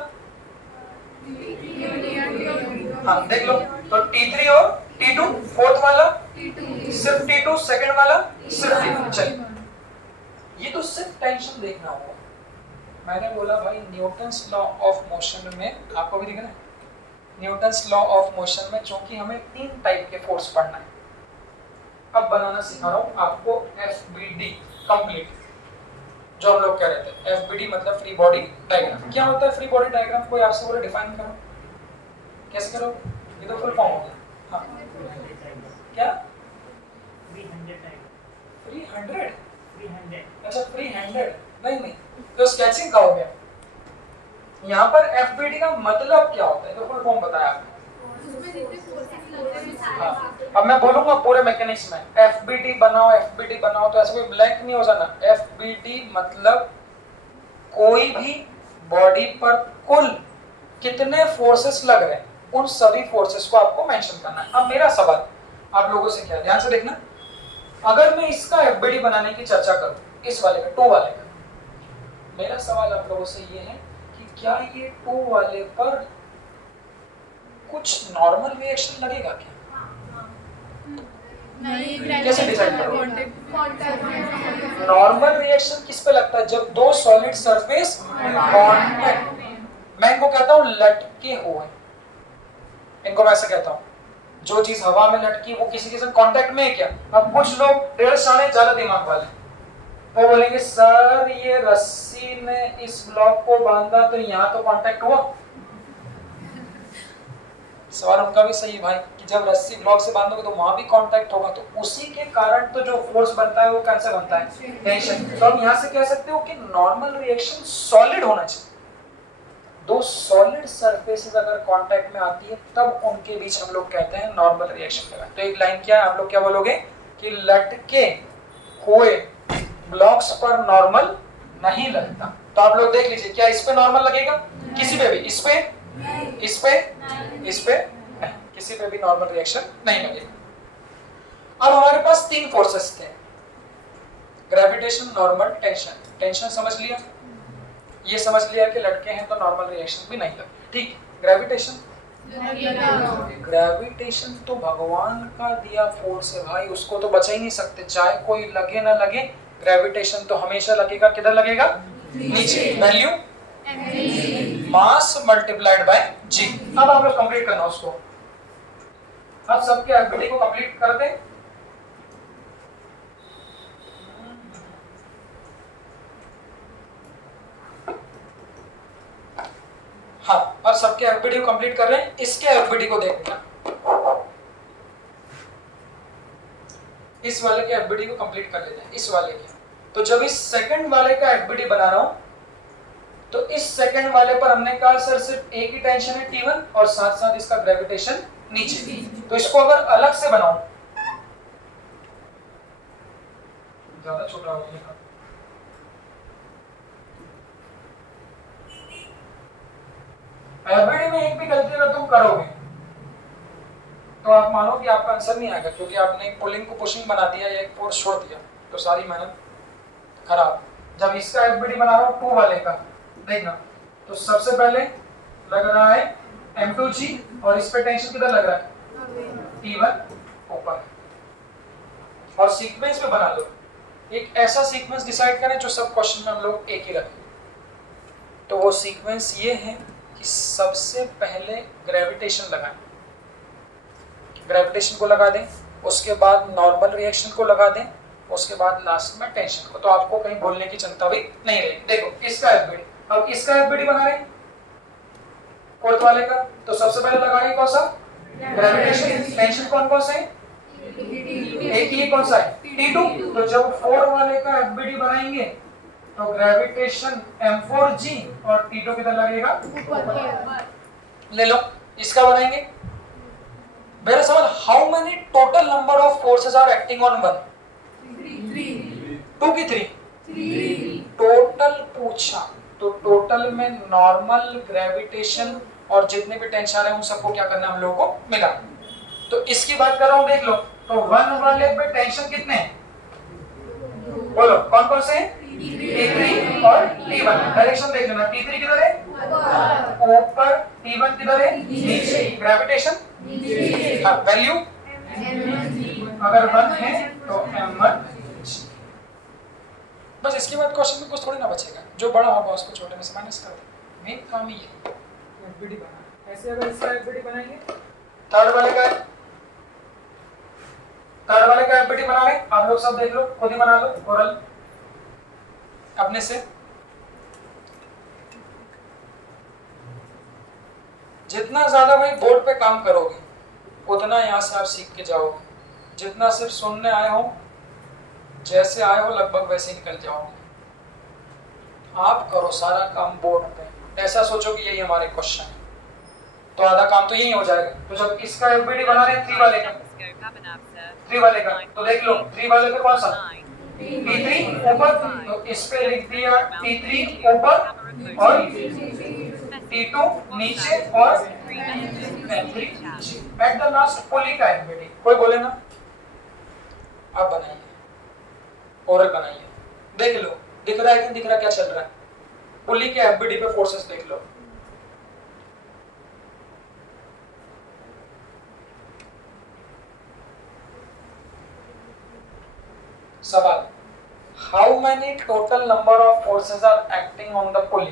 हाँ देख लो, तो T3 और T2। फोर्थ वाला सिर्फ T2, सेकंड वाला सिर्फ T3। चलिए, ये तो सिर्फ टेंशन देखना होगा। मैंने बोला भाई न्यूटन्स लॉ ऑफ मोशन में, आपको भी दिख रहा है, न्यूटन्स लॉ ऑफ मोशन में चूंकि हमें 3 टाइप के फोर्स पढ़ना है। अब बनाना सिखा रहा हूं आपको FBD कंप्लीट, जो हम लोग कह रहे थे। FBD मतलब फ्री बॉडी डायग्राम। क्या होता है फ्री बॉडी डायग्राम, कोई आपसे बोले डिफाइन करो, कैसे करो, ये तो फुल फॉर्म हो गया। हाँ क्या, 300, अच्छा 300, नहीं तो स्केचिंग का हो गया। यहाँ पर FBD का मतलब क्या होता है, तो फुल फॉर्म बताया आपने। अब मैं बोलूंगा पूरे मैकेनिक्स में, FBD बनाओ, तो ऐसे कोई ब्लैंक नहीं हो जाना। FBD मतलब कोई भी बॉडी पर कुल कितने फोर्सेस लग रहे हैं, उन सभी फोर्सेस को आपको मेंशन करना है। अब मेरा सवाल आप लोगों से क्या है, ध्यान से देखना। अगर मैं इसका FBD बनाने की चर्चा करूं, इस वाले का, 2 वाले का, मेरा सवाल आप लोगों से ये है कि क्या ये 2 वाले पर कुछ नॉर्मल रिएक्शन लगेगा क्या? कैसे डिसाइड करोगे? नॉर्मल रिएक्शन किस पे लगता है, जब 2 सॉलिड सरफेस कांटेक्ट, मैं इनको कहता हूं लटके हुए, इनको मैं ऐसे कहता हूं, जो चीज हवा में लटकी वो किसी के साथ कांटेक्ट में है क्या। अब कुछ लोग 1.5 ज्यादा दिमाग वाले, वो बोलेंगे सर ये रस्सी ने इस ब्लॉक को बांधा तो यहाँ तो कांटेक्ट हुआ। सवाल उनका भी सही है भाई, कि जब रस्सी ब्लॉक से बांधोगे तो वहां भी कांटेक्ट होगा, तो उसी के कारण तो जो फोर्स बनता है वो कैसे बनता है, टेंशन। तो हम यहाँ से कह सकते हो कि नॉर्मल रिएक्शन सॉलिड होना चाहिए। 2 सॉलिड सरफेसेस अगर कांटेक्ट में आती है तब उनके बीच हम लोग कहते हैं नॉर्मल रिएक्शन लगा। तो एक लाइन क्या है, आप लोग क्या बोलोगे कि लटके हुए ब्लॉक्स पर नॉर्मल नहीं लगता। तो आप लोग देख लीजिए, क्या इस पे नॉर्मल लगेगा, किसी पे भी, इस पे, इस पे, इस पे, किसी पे भी नॉर्मल रिएक्शन नहीं लगेगा। अब हमारे पास 3 फोर्सेस थे, ग्रेविटेशन, नॉर्मल, टेंशन। टेंशन समझ लिया, ये समझ लिया कि लटके हैं तो नॉर्मल रिएक्शन भी नहीं लगेगी, ठीक। ग्रेविटेशन, ग्रेविटेशन तो भगवान का दिया फोर्स है भाई, उसको तो बचा ही नहीं सकते, चाहे कोई लगे ना लगे, ग्रेविटेशन तो हमेशा लगेगा। किधर लगेगा, नीचे। Value mass multiplied by g। अब आप लोग कंप्लीट करना उसको। अब सबके FBD को कंप्लीट कर दें। हाँ, अब सबके FBD को कंप्लीट कर रहे हैं, इसके FBD को देखना। इस वाले के एफबीडी को कंप्लीट कर लेते हैं, इस वाले के। तो जब इस सेकंड वाले का एफबीडी बना रहा हूं तो इस सेकंड वाले पर हमने कहा सर सिर्फ एक ही टेंशन है T1 और साथ साथ इसका ग्रेविटेशन नीचे। तो इसको अगर अलग से बनाऊं, ज्यादा छोटा हो गया, एफबीडी में एक भी गलती अगर तुम करोगे तो आप मानो कि आपका आंसर नहीं आएगा, क्योंकि आपने एक पुलिंग को पुशिंग बना दिया या एक फोर्स छोड़ दिया, तो सारी मेहनत खराब। जब इसका एफबीडी बना रहा हूं 2 वाले का, देखना तो सबसे पहले लग रहा है M2G और इस पे टेंशन किधर लग रहा है T1 ऊपर, और सीक्वेंस में बना लो। एक ऐसा सीक्वेंस डिसाइड करें जो सब क्वेश्चन में हम लोग एक ही रखें। तो वो सीक्वेंस ये है कि सबसे पहले ग्रेविटेशन लगाएं, ग्रेविटेशन को लगा दें, उसके बाद नॉर्मल रिएक्शन को लगा दें, उसके बाद लास्ट में टेंशन को। तो आपको कहीं भूलने की चिंता भी नहीं रही। देखो इसका एफबीडी, अब इसका एफबीडी बना रहे फोर्थ वाले का, तो सबसे पहले लगाएंगे कौन सा ग्रेविटेशन, टेंशन कौन कौन सा है एक ही, कौन सा है T2। तो जब 4 वाले का एफबीडी बनाएंगे तो ग्रेविटेशन M4G और T2 किधर लगेगा, ले लो इसका बनाएंगे। मेरा सवाल, how many total number of forces are acting on one, 2 की 3 टोटल पूछा, तो टोटल में नॉर्मल ग्रेविटेशन और जितने भी टेंशन है उन सबको क्या करना है हम लोगों को मिला। तो इसकी बात कर रहा हूं, देख लो तो 1 वाले पे टेंशन कितने हैं, बोलो कौन कौन से T3 और T1। डायरेक्शन देख लेना, T3 किधर है ऊपर, T1 किधर है नीचे, ग्रेविटेशन वैल्यू अगर 1 है तो M1। बस इसके बाद क्वेश्चन में कुछ थोड़ी ना बचेगा, जो बड़ा होगा उसको छोटे में से माइनस कर दो। मेन काम ही है एफबीडी बनाना। ऐसे अगर इसका एफबीडी बनाएंगे, थर्ड वाले का एफबीडी बना रहे, आप लोग सब देख लो, खुद ही बना लो ओरल अपने से। जितना ज्यादा भाई बोर्ड पे काम करोगे उतना यहाँ से आप सीख के जाओगे। जितना सिर्फ सुनने आए हो, जैसे आए हो लगभग वैसे ही निकल जाओगे। आप करो सारा काम बोर्ड पे, ऐसा सोचो कि यही हमारे क्वेश्चन है, तो आधा काम तो यही हो जाएगा। तो जब इसका एफबीडी बना रहे 3 वाले का, तो देख लो 3 वाले पे कौन सा T3 ऊपर, तो इस पे लिख दिया T3 ऊपर और T2 नीचे और M3 एट द लास्ट पुली का एफबीडी। कोई बोले ना, आप बनाइए ओरल बनाइए, देख लो दिख रहा है कि दिख रहा क्या चल रहा है। पुली के एफबीडी पे फोर्सेस देख लो। सवाल, how many total number of forces are acting on the pulley,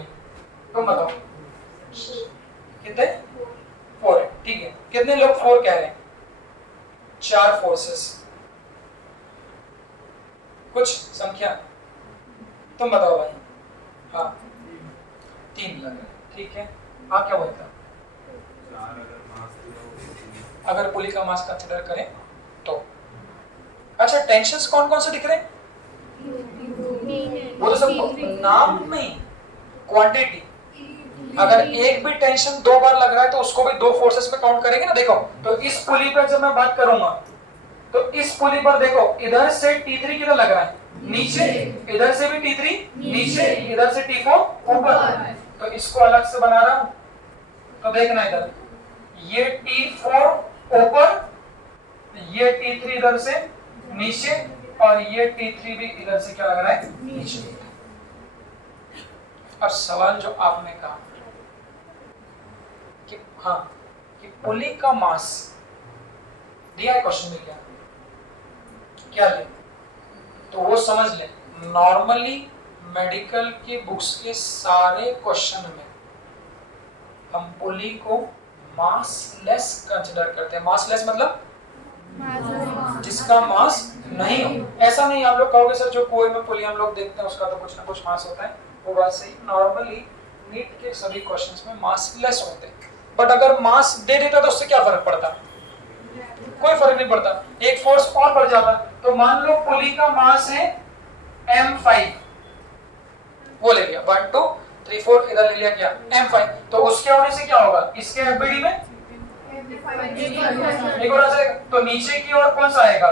तुम बताओ कितने 4 है, ठीक है। कितने लोग 4 कह रहे हैं, 4 फोर्सेस, कुछ संख्या तुम बताओ भाई। हाँ 3 लग रहे, ठीक है। आप क्या बोलते हो, अगर पुली का मास कंसिडर करें तो। अच्छा टेंशन्स कौन कौन से दिख रहे हैं, वो तो सब नाम में क्वांटिटी। अगर एक भी टेंशन 2 बार लग रहा है तो उसको भी 2 फोर्सेस पे काउंट करेंगे ना। देखो तो इस पुली पर जब मैं बात करूंगा तो इस पुली पर देखो इधर से T3 किधर लग रहा है नीचे, इधर से भी T3 नीचे, इधर से T4 ऊपर। तो इसको अलग से बना रहा हूं, तो देखना इधर ये T4 ऊपर, ये T3 इधर से नीचे और ये T3 भी इधर से क्या लग रहा है नीचे। अब सवाल जो आपने कहा कि हाँ कि पुली का मास दिया है क्वेश्चन में, क्या ले, तो वो समझ ले। नॉर्मली मेडिकल के बुक्स के सारे क्वेश्चन में हम पुली को मास लेस कंसिडर करते हैं। मास लेस मतलब जिसका मास नहीं हो। ऐसा नहीं आप लोग कहोगे सर जो कुएं में पुली हम लोग देखते हैं उसका तो कुछ ना कुछ मास होता है, वो बात सही। नॉर्मली नीट के सभी क्वेश्चंस में मास लेस होते हैं, बट अगर मास दे देता तो उससे क्या फर्क पड़ता, कोई फर्क नहीं पड़ता। एक फोर्स और बढ़ जाता तो मान लो पुली का मास है m5, वो ले लिया 1 2 3 4 इधर ले लिया क्या m5, तो उसके होने से क्या होगा इसके एफबीडी में एक और आ जाएगा, तो नीचे की ओर कौन सा आएगा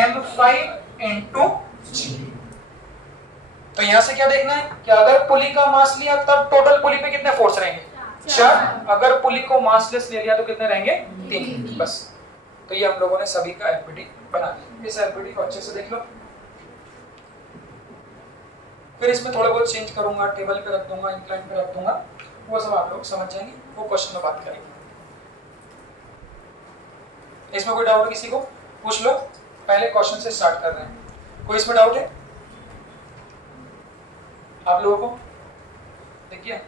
m5 इंटू g। तो यहां से क्या देखना है कि अगर पुली का मास लिया तब टोटल पुली पे कितने फोर्स रहेंगे 4, अगर पुली को मासलेस ले लिया तो कितने रहेंगे 3 बस। तो ये हम लोगों ने सभी का एफबीडी बना दिया। इस एफबीडी को अच्छे से देख लो, फिर इसमें थोड़ा बहुत चेंज करूंगा, टेबल पे रख दूंगा, इंक्लाइन पे रख दूंगा, वो सब आप लोग समझ जाएंगे, वो क्वेश्चन में बात करेंगे। इसमें कोई डाउट किसी को पूछ लो, पहले क्वेश्चन से स्टार्ट कर रहे हैं। कोई इसमें डाउट है आप लोगों को? देखिए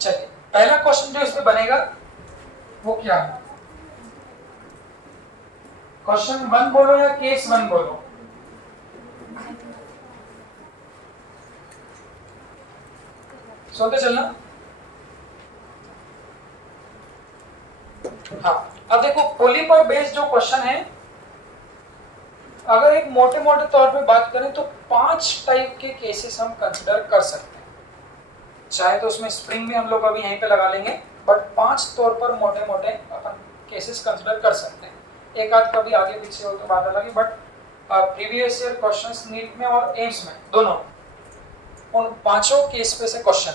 चलिए पहला क्वेश्चन जो इसमें बनेगा वो क्या है, क्वेश्चन 1 बोलो या केस 1 बोलो? सुनते चलना। हाँ, अब देखो पुली पर बेस्ड जो क्वेश्चन है, अगर एक मोटे मोटे तौर पे बात करें तो 5 टाइप के केसेस हम कंसिडर कर सकते हैं। चाहे तो उसमें स्प्रिंग भी हम लोग अभी यहीं पे लगा लेंगे, बट 5 तौर पर मोटे मोटे अपन केसेस कंसिडर कर सकते हैं। एक आध कभी आगे पीछे हो तो बात अलग है, but previous year questions NEET में और एम्स में दोनों उन 5 केस पे से क्वेश्चन,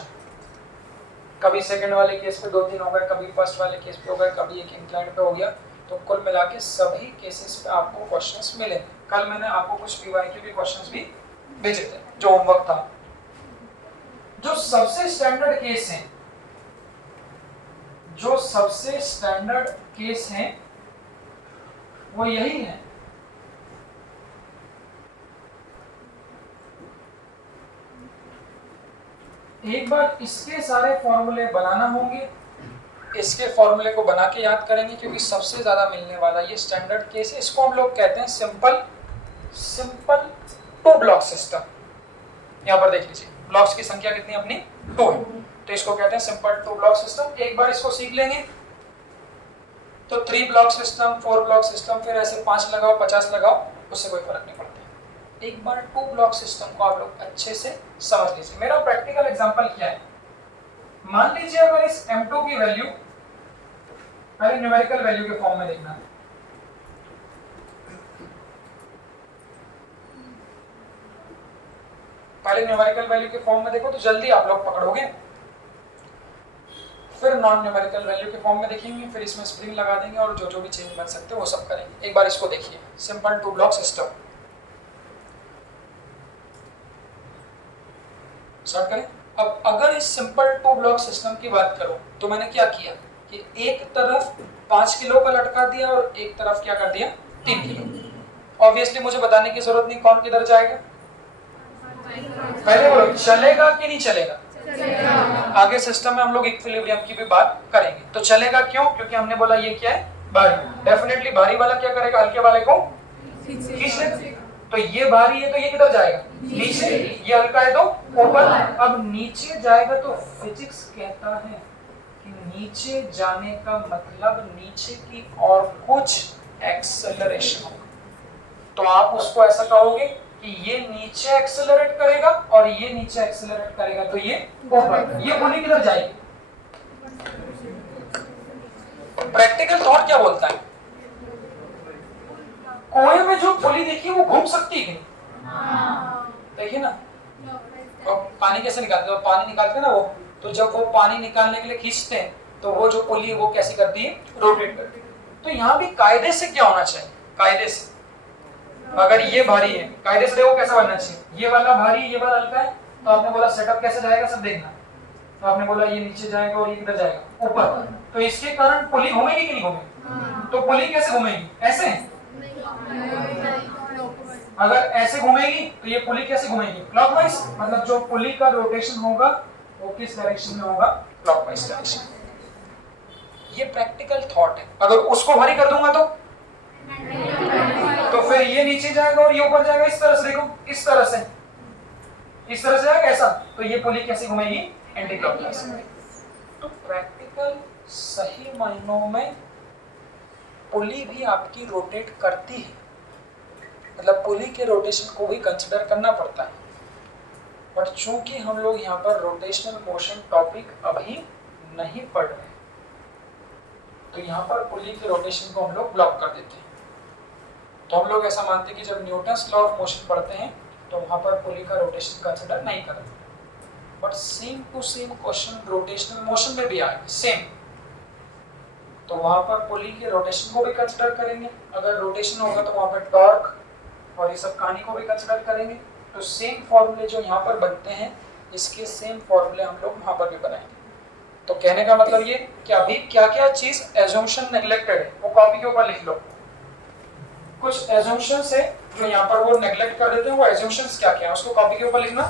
कभी सेकंड वाले केस पे 2-3 हो गए, कभी फर्स्ट वाले केस पे हो गए, कभी एक इंक्लाइन पे हो गया, तो कुल मिला के सभी केसेस पे आपको क्वेश्चंस मिलेंगे। कल मैंने आपको कुछ पीवाईक्यू के क्वेश्चंस भी भेजे थे जो होमवर्क था। जो सबसे स्टैंडर्ड केस है, जो सबसे स्टैंडर्ड केस है वो यही है, एक बार इसके सारे फॉर्मूले बनाना होंगे, इसके फॉर्मूले को बना के याद करेंगे, क्योंकि सबसे ज्यादा मिलने वाला ये स्टैंडर्ड केस है। इसको हम लोग कहते हैं सिंपल 2 ब्लॉक सिस्टम। यहाँ पर देख लीजिए ब्लॉक्स की संख्या कितनी अपनी 2 है, तो इसको कहते हैं सिंपल 2 ब्लॉक सिस्टम। एक बार इसको सीख लेंगे तो 3 ब्लॉक सिस्टम, 4 ब्लॉक सिस्टम, फिर ऐसे 5 लगाओ 50 लगाओ, उससे कोई फर्क नहीं पड़ता। एक बार 2 ब्लॉक सिस्टम को आप लोग अच्छे से समझ लीजिए। मेरा प्रैक्टिकल एग्जांपल क्या है, मान लीजिए अगर इस m2 की वैल्यू पहले न्यूमेरिकल वैल्यू के फॉर्म में देखना, पहले न्यूमेरिकल वैल्यू के फॉर्म में देखो तो जल्दी आप लोग पकड़ोगे, फिर नॉन न्यूमेरिकल वैल्यू के फॉर्म में देखेंगे, फिर इसमें स्प्रिंग लगा देंगे और जो जो भी चेंज बन सकते हैं वो सब करेंगे। एक बार इसको देखिए, सिंपल 2 ब्लॉक सिस्टम स्टार्ट करें। अब अगर इस सिंपल 2 ब्लॉक सिस्टम की बात करूं तो मैंने क्या किया कि एक तरफ 5 किलो का लटका दिया और एक तरफ क्या कर दिया 3 किलो। ऑब्वियसली मुझे बताने की जरूरत नहीं कौन किधर जाएगा, पहले बोलो चलेगा कि नहीं चलेगा? आगे सिस्टम में हम लोग इक्विलिब्रियम की भी बात करेंगे। तो चलेगा क्यों? क्योंकि हमने बोला ये क्या है भारी, डेफिनेटली भारी वाला क्या करेगा हल्के वाले को खींच लेगा। तो ये भारी है तो ये किधर जाएगा नीचे, ये हल्का है तो ऊपर। अब नीचे जाएगा तो फिजिक्स कहता है कि नीचे जाने का मतलब नीचे की और कुछ एक्सेलरेशन होगा। तो आप उसको ऐसा कहोगे कि ये नीचे एक्सेलरेट करेगा और ये नीचे एक्सेलरेट करेगा, तो ये ऊपर, ये पुली किधर जाएगी? प्रैक्टिकल थॉट क्या बोलता है, कुएं में जो पुली देखिए वो घूम सकती है कि नहीं? देखिए ना, और पानी कैसे निकालते हैं, पानी निकालते हैं ना वो, तो जब वो पानी निकालने के लिए खींचते हैं तो वो जो पुली है वो कैसी करती है रोटेट करती है। तो यहाँ भी कायदे से क्या होना चाहिए, कायदे से अगर ये भारी है कायदे से देखो कैसा बनना चाहिए, ये वाला भारी ये वाला हल्का है, तो आपने बोला सेटअप कैसे जाएगा सब देखना, तो आपने बोला ये नीचे जाएगा और ये किधर जाएगा ऊपर, तो इसके कारण पुली घूमेगी कि नहीं घूमेगी? तो पुली कैसे घूमेगी, ऐसे? अगर ऐसे घूमेगी तो ये पुली कैसे घूमेगी क्लॉकवाइज, मतलब जो पुली का रोटेशन होगा वो किस डायरेक्शन में होगा, क्लॉकवाइज डायरेक्शन। ये प्रैक्टिकल थॉट है। अगर उसको भारी कर दूंगा तो फिर ये नीचे जाएगा और ये ऊपर जाएगा, इस तरह से देखो, इस तरह से जाएगा ऐसा, तो ये पुली कैसे घूमेगी एंटी क्लॉकवाइज। तो प्रैक्टिकल सही मायनों में पुली भी आपकी रोटेट करती है, मतलब पुली के रोटेशन को भी कंसिडर करना पड़ता है। बट चूंकि हम लोग यहाँ पर रोटेशनल मोशन टॉपिक अभी नहीं पढ़ रहे, तो यहाँ पर पुली के रोटेशन को हम लोग ब्लॉक कर देते हैं। तो हम लोग ऐसा मानते हैं कि जब न्यूटन्स लॉ ऑफ मोशन पढ़ते हैं तो वहाँ पर पुली का रोटेशन कंसिडर नहीं करते। But same to same question rotational motion में भी आए सेम, तो वहाँ पर पुली के रोटेशन को भी कंसिडर करेंगे। अगर रोटेशन होगा तो वहाँ पर टॉर्क और ये सब कहानी को भी कंसिडर करेंगे। तो सेम फॉर्मूले जो यहाँ पर बनते हैं, इसके सेम फॉर्मूले हम लोग वहाँ पर भी बनाएंगे। तो कहने का मतलब ये कि अभी क्या क्या चीज एजम्पशन नेग्लेक्टेड है वो कॉपी के ऊपर लिख लो। कुछ एजम्पशंस है जो यहाँ पर वो नेग्लेक्ट कर देते हैं, वो एजम्पशंस क्या क्या है उसको कॉपी के ऊपर लिखना।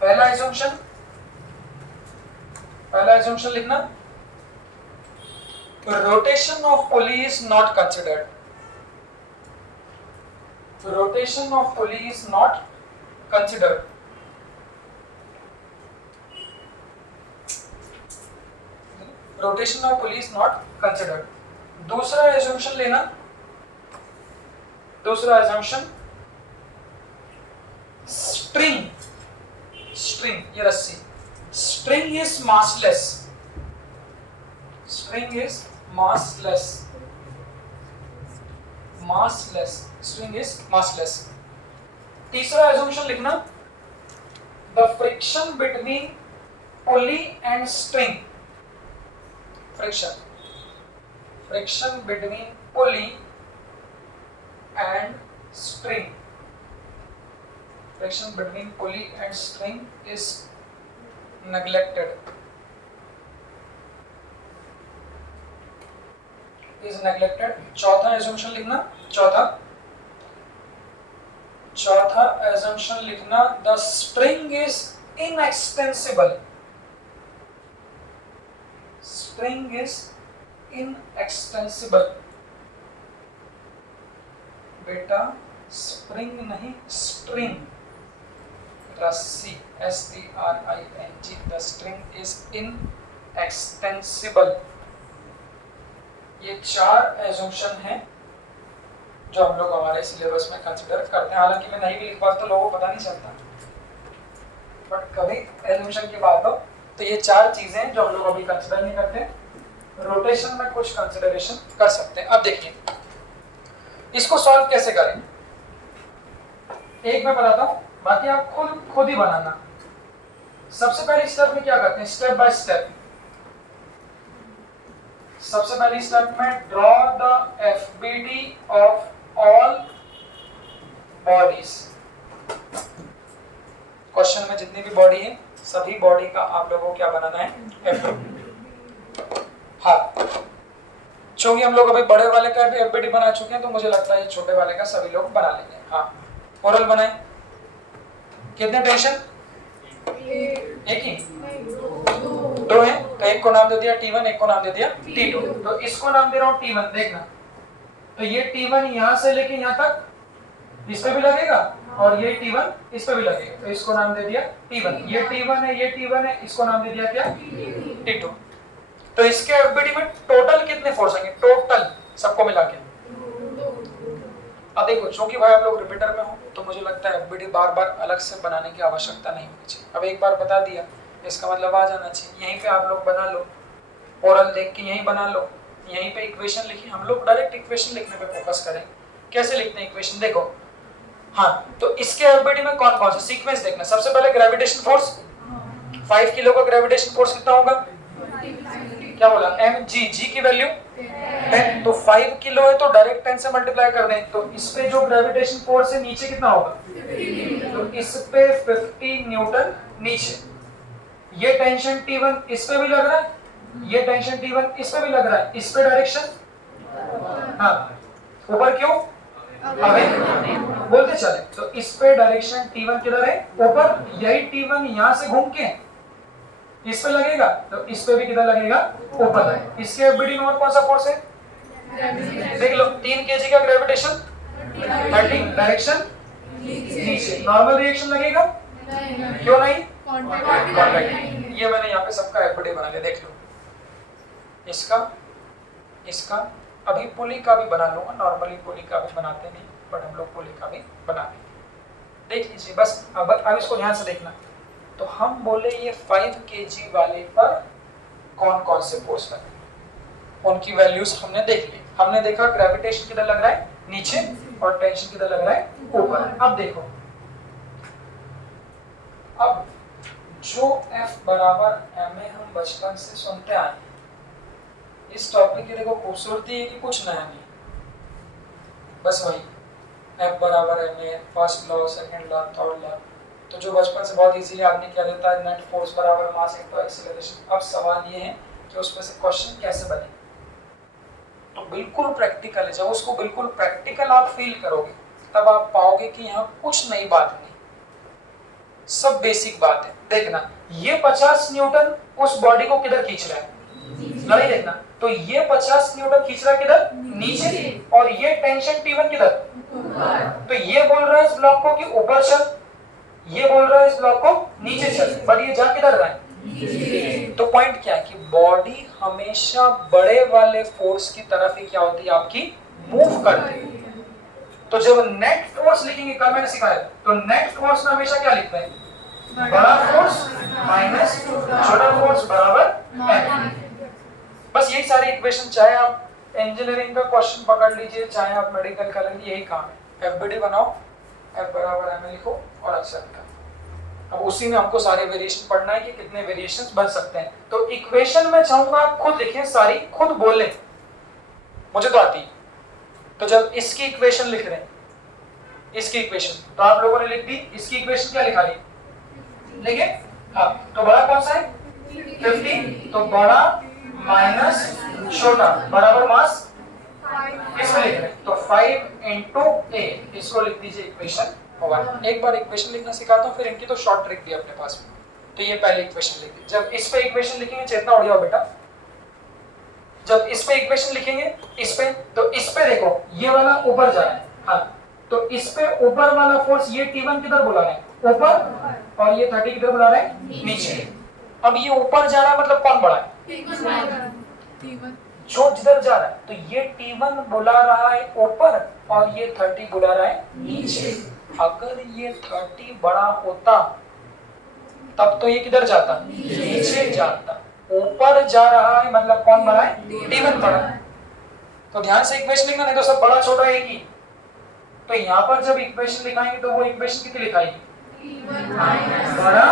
पहला एजम्पशन लिखना, rotation of pulley is not considered. Rotation of pulley is not considered. Rotation of pulley is not considered. दूसरा एजम्पशन लेना, दूसरा एजम्पशन स्ट्रिंग, ये रस्सी, string is massless, string is massless, string is massless. तीसरा एजम्पशन लिखना, the friction between pulley and string, friction between pulley and string, friction between pulley and string is neglected, चौथा assumption लिखना, चौथा assumption लिखना, the string is inextensible, string is inextensible। बेटा स्प्रिंग नहीं स्ट्रिंग, रस्सी, STRING, the string is inextensible। ये चार एजम्पशन हैं जो हम लोग हमारे सिलेबस में कंसिडर करते हैं। हालांकि मैं नहीं भी लिख पाता तो लोगों को पता नहीं चलता, बट कभी एजम्पशन की बात हो तो ये चार चीजें जो हम लोग अभी कंसिडर नहीं करते, रोटेशन में कुछ कंसिडरेशन कर सकते हैं। अब देखिए इसको सॉल्व कैसे करें, एक मैं बताता हूं, बाकी आप खुद ही बनाना। सबसे पहले स्टेप में क्या करते हैं, स्टेप बाय स्टेप। सबसे पहले स्टेप में draw the FBD of all bodies. Question में जितनी भी बॉडी है सभी बॉडी का आप लोगों को क्या बनाना है, एफबीडी। हाँ, चूंकि हम लोग अभी बड़े वाले का भी एफबीडी बना चुके हैं तो मुझे लगता है छोटे वाले का सभी लोग बना लेंगे। हाँ, ओरल बनाए, कितने टेंशन, एक ही, दो है, तो एक को नाम दे दिया T1, एक को नाम दे दिया T2। तो इसको नाम दे रहा हूँ T1, देखना तो ये T1 यहाँ से लेके यहाँ तक इस पे भी लगेगा और ये T1 इस पे भी लगेगा, तो इसको नाम दे दिया T1। ये T1 है, ये T1 है, इसको नाम दे दिया क्या, T2। तो इसके एफबीडी में टोटल कितने फोर्स आएंगे, टोटल सबको मिला के। अब देखो चूंकि भाई आप लोग रिपीटर में हो तो मुझे लगता है एफबीडी बार बार अलग से बनाने की आवश्यकता नहीं होनी चाहिए। अब एक बार बता दिया इसका मतलब आ जाना चाहिए, यहीं पे आप लोग बना लो, ओरल देख के यहीं बना लो, यहीं पे इक्वेशन लिखिए। हम लोग डायरेक्ट इक्वेशन लिखने पे फोकस करें। कैसे लिखते हैं इक्वेशन, देखो। हाँ, तो इसके एफबीडी में कौन कौन सा सीक्वेंस देखना। सबसे पहले ग्रेविटेशन फोर्स, 5 किलो का ग्रेविटेशन फोर्स कितना होगा, क्या बोला, mg, g की वैल्यू 10, तो 5 किलो है तो डायरेक्ट 10 से मल्टीप्लाई कर दें, तो इस पे जो ग्रेविटेशन फोर्स है नीचे कितना होगा, तो इस पे 50 न्यूटन नीचे। ये टेंशन T1 इस पे भी लग रहा है, ये टेंशन T1 इस पे भी लग रहा है, इस पे डायरेक्शन, हाँ ऊपर क्यों, अवे बोलते चले, तो इस पे डायरेक्शन T1 किधर है, ऊपर। यही T1 यहाँ से घूम के इस पे लगेगा, तो इस पे भी किधर लगेगा, ऊपर है। इसके एफबीडी में और कौन सा फोर्स है, देख लो, 3 kg का ग्रेविटेशन, 30 डायरेक्शन नीचे। नॉर्मल रिएक्शन लगेगा, क्यों नहीं, कॉन्टैक्ट। ये मैंने यहाँ पे सबका एफबीडी बना लिया, देख लो, इसका, इसका अभी पुली का भी बना लूंगा, नॉर्मली पुली का भी बनाते नहीं बट हम लोग पुली का भी बना लेंगे। देख लीजिए बस, अब इसको ध्यान से देखना। तो हम बोले ये 5 kg वाले पर कौन कौन से फोर्स लगे, उनकी वैल्यूज हमने देख ली। हमने देखा ग्रेविटेशन किधर लग रहा है, नीचे, और टेंशन किधर लग रहा है, ऊपर। अब देखो, अब जो F बराबर ma हम बचपन से सुनते आए, इस टॉपिक की देखो खूबसूरती है कि कुछ नया नहीं, बस वही F बराबर ma, first law, second law, third law. तो जो बचपन से बहुत इजीली आदमी क्या देता है, नेट फोर्स बराबर मास इनटू एक्सीलरेशन। अब सवाल ये है कि उसमें से क्वेश्चन कैसे बने। तो बिल्कुल प्रैक्टिकल है, जब उसको बिल्कुल प्रैक्टिकल आप फील करोगे तब आप पाओगे कि यहाँ कुछ नई बात नहीं, सब बेसिक बात है। देखना, ये 50 न्यूटन उस बॉडी को किधर खींच रहा है, नहीं देखना, तो ये 50 न्यूटन खींच रहा है किधर, नीचे, और ये टेंशन T1 किधर, तो ये बोल रहा है इस ब्लॉक को कि ऊपर चल, ये बोल रहा है इस ब्लॉक को नीचे चल, पर ये जा किधर रहा है, तो पॉइंट क्या है कि बॉडी हमेशा बड़े वाले फोर्स की तरफ ही क्या होती है, आपकी मूव करती है। तो जब नेट फोर्स लिखेंगे, कल मैंने सिखाया, तो नेट फोर्स में हमेशा क्या लिखते हैं, बड़ा फोर्स माइनस छोटा फोर्स बराबर m। बस यही सारी इक्वेशन, चाहे आप इंजीनियरिंग का क्वेश्चन पकड़ लीजिए, चाहे आप मेडिकल का ले लीजिए, यही काम है। एफबीडी बनाओ, F बराबर m लिखो और आंसर निकालो। अब उसी में हमको सारे वेरिएशन पढ़ना है कि कितने वेरिएशंस बन सकते हैं। तो इक्वेशन में चाहूंगा आप खुद लिखें, सारी खुद बोलें, मुझे तो आती है। तो जब इसकी इक्वेशन लिख रहे हैं, इसकी इक्वेशन, तो आप लोगों ने लिख दी, इसकी इक्वेशन क्या लिखा ली, लिखे, हाँ, तो बड़ा कौन सा है, 50, तो बड़ा माइनस छोटा बराबर मास, इसमें लिख रहे हैं, तो 5 into a, इसको लिख दीजिए इक्वेशन 1। एक बार इक्वेशन लिखना सिखाता हूँ, फिर इनकी तो शॉर्ट ट्रिक भी अपने पास में। तो ये पहले इक्वेशन लिख दी, जब इस पे इक्वेशन लिखेंगे, चेतना उड़ जाओ बेटा, जब इस पे इक्वेशन लिखेंगे, इस पे, तो इस पे देखो ये वाला ऊपर जा रहा है, हाँ, तो इस पे ऊपर वाला फोर्स, ये T1 किधर बुला रहे हैं, ऊपर, और ये 30 किधर बुला रहे हैं, नीचे। अब ये ऊपर जा रहा है, मतलब कौन बड़ा है, जो जिधर जा रहा है, तो ये T1 बुला रहा है ऊपर, और ये 30 बुला रहा है नीचे। अगर ये 30 बड़ा होता तब तो ये किधर जाता, नीचे जाता, ऊपर जा रहा है, मतलब कौन बड़ा है, T1 बड़ा है। तो ध्यान से इक्वेशन लिखना, नहीं तो सब बड़ा छोटा एक ही। तो यहाँ पर जब इक्वेशन लिखाएंगे तो वो इक्वेशन कितनी लिखाएंगे, बड़ा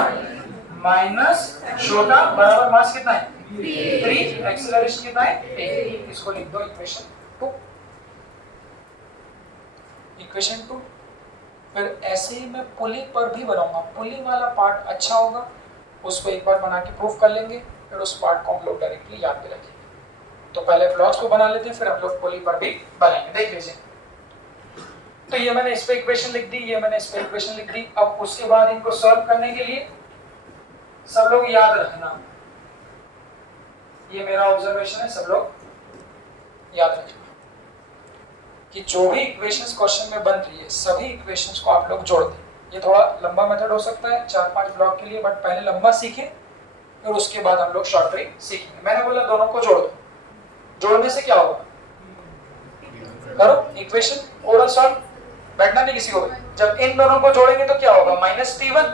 माइनस छोटा बराबर मास कितना है, 3, एक्सेलरेशन कितना है, 8। इसको लिख दो इक्वेशन 2, इक्वेशन 2। फिर ऐसे ही मैं पुली पर भी बनाऊंगा, पुली वाला पार्ट अच्छा होगा, उसको एक बार बना के प्रूफ कर लेंगे, फिर उस पार्ट को हम लोग डायरेक्टली याद भी रखेंगे। तो पहले ब्लॉक्स को बना लेते हैं, फिर हम लोग पुली पर भी बनाएंगे। देख लीजिए, तो ये मैंने इस पे इक्वेशन लिख दी, ये मैंने इस पे इक्वेशन लिख दी। अब उसके बाद इनको सॉल्व करने के लिए सब लोग याद रखना, ये मेरा ऑब्जर्वेशन है, सब लोग याद रखना कि जो भी इक्वेशंस क्वेश्चन में बन रही है, सभी इक्वेशंस को आप लोग जोड़ दें। ये थोड़ा लंबा मेथड हो सकता है 4-5 ब्लॉक के लिए, बट पहले लंबा सीखें, फिर उसके बाद हम लोग शॉर्ट ट्रिक सीखेंगे। मैंने बोला दोनों को जोड़ दो, जोड़ने से क्या होगा, करो इक्वेशन ओरल सॉल्व, बैठना नहीं किसी को भी। जब इन दोनों को जोड़ेंगे तो क्या होगा, -T1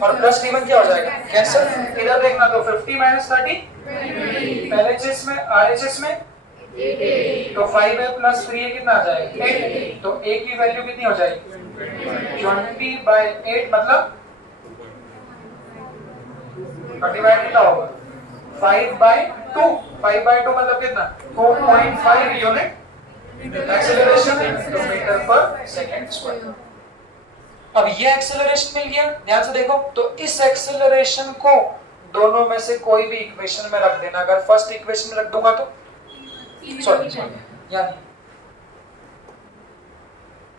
और +T1 क्या हो जाएगा, कैंसिल। इधर देखना, तो 50 - 30 LHS में, RHS में, तो 5a + 3a कितना आ जाएगा, 8। तो a की वैल्यू कितनी हो जाएगी, 20/8, मतलब 30 कितना होगा, 5/2। 5/2 मतलब कितना, 4.5 यूनिट एक्सेलरेशन तो मीटर पर सेकंड स्क्वायर। अब ये एक्सेलरेशन मिल गया, ध्यान से देखो, तो इस एक्सेलरेशन को दोनों में से कोई भी इक्वेशन में रख देना। अगर फर्स्ट इक्वेशन में रख दूंगा तो सॉरी यानी,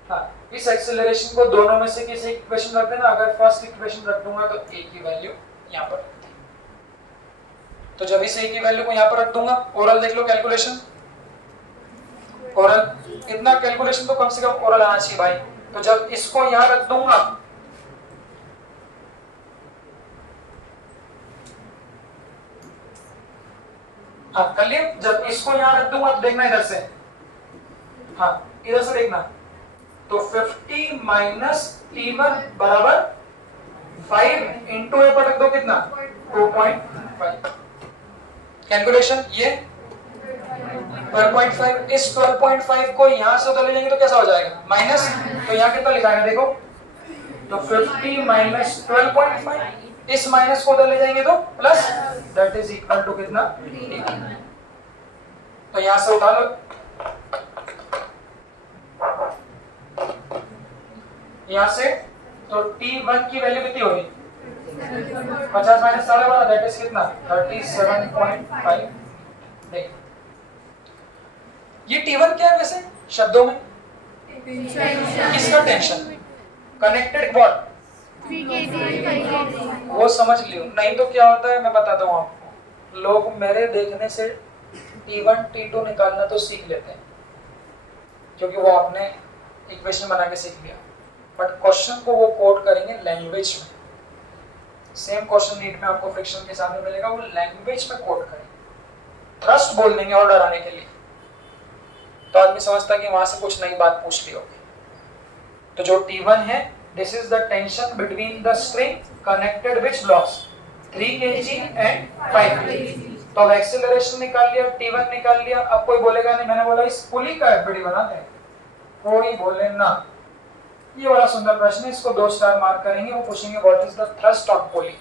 हाँ, इस एक्सेलरेशन को दोनों में से किसी इक्वेशन रख देना। अगर फर्स्ट इक्वेशन रख दूंगा तो a की वैल्यू यहाँ पर रख दी। तो जब इस a की वैल्यू को यहाँ पर रख दूंगा, ओरल देख लो कैलकुलेशन, ओरल इतना कैलकुलेशन तो कम से कम ओरल आना चाहिए भाई। तो जब इसको यहां रख दूंगा, हाँ कर लिया। जब इसको यहाँ रख दूंगा तो देखना इधर से, हाँ इधर से देखना, तो 50 माइनस T1 बराबर 5 इंटू ए पर रख दो कितना 2.5। कैलकुलेशन ये 12.5, इस 12.5 को यहां से उधर ले जाएंगे तो कैसा हो जाएगा माइनस, तो यहाँ कितना लिखा है देखो, तो 50 माइनस 12.5, इस माइनस को उधर ले जाएंगे तो plus, that is equal to कितना 18। तो यहां से उठा लो, यहां से तो T1 की वैल्यू कितनी होगी 50 माइनस 12 दैट इज कितना 37.5। देख ये T1 क्या है वैसे शब्दों में, किसका टेंशन, कनेक्टेड व्हाट, वो समझ लियो। नहीं तो क्या होता है मैं बताता हूँ आपको, लोग मेरे देखने से T1 T2 निकालना तो सीख लेते हैं क्योंकि वो आपने इक्वेशन बना के सीख लिया, बट क्वेश्चन को वो कोड करेंगे लैंग्वेज में। सेम क्वेश्चन नीट में आपको फ्रिक्शन के सामने मिलेगा, वो लैंग्वेज में कोड करेंगे, थ्रस्ट बोल देंगे और डराने के लिए, तो आदमी समझता है कि वहां से कुछ नई बात पूछ ली होगी। तो जो T1 है, this is the tension between the string connected which blocks 3 kg and 5 kg। तो अब एक्सेलरेशन निकाल लिया, T1 निकाल लिया। अब कोई बोलेगा नहीं मैंने बोला इस पुली का एफबीडी बनाते हैं, कोई बोले ना। ये बड़ा सुंदर प्रश्न है, इसको 2 स्टार मार्क करेंगे। वो पूछेंगे what is the thrust on pulley.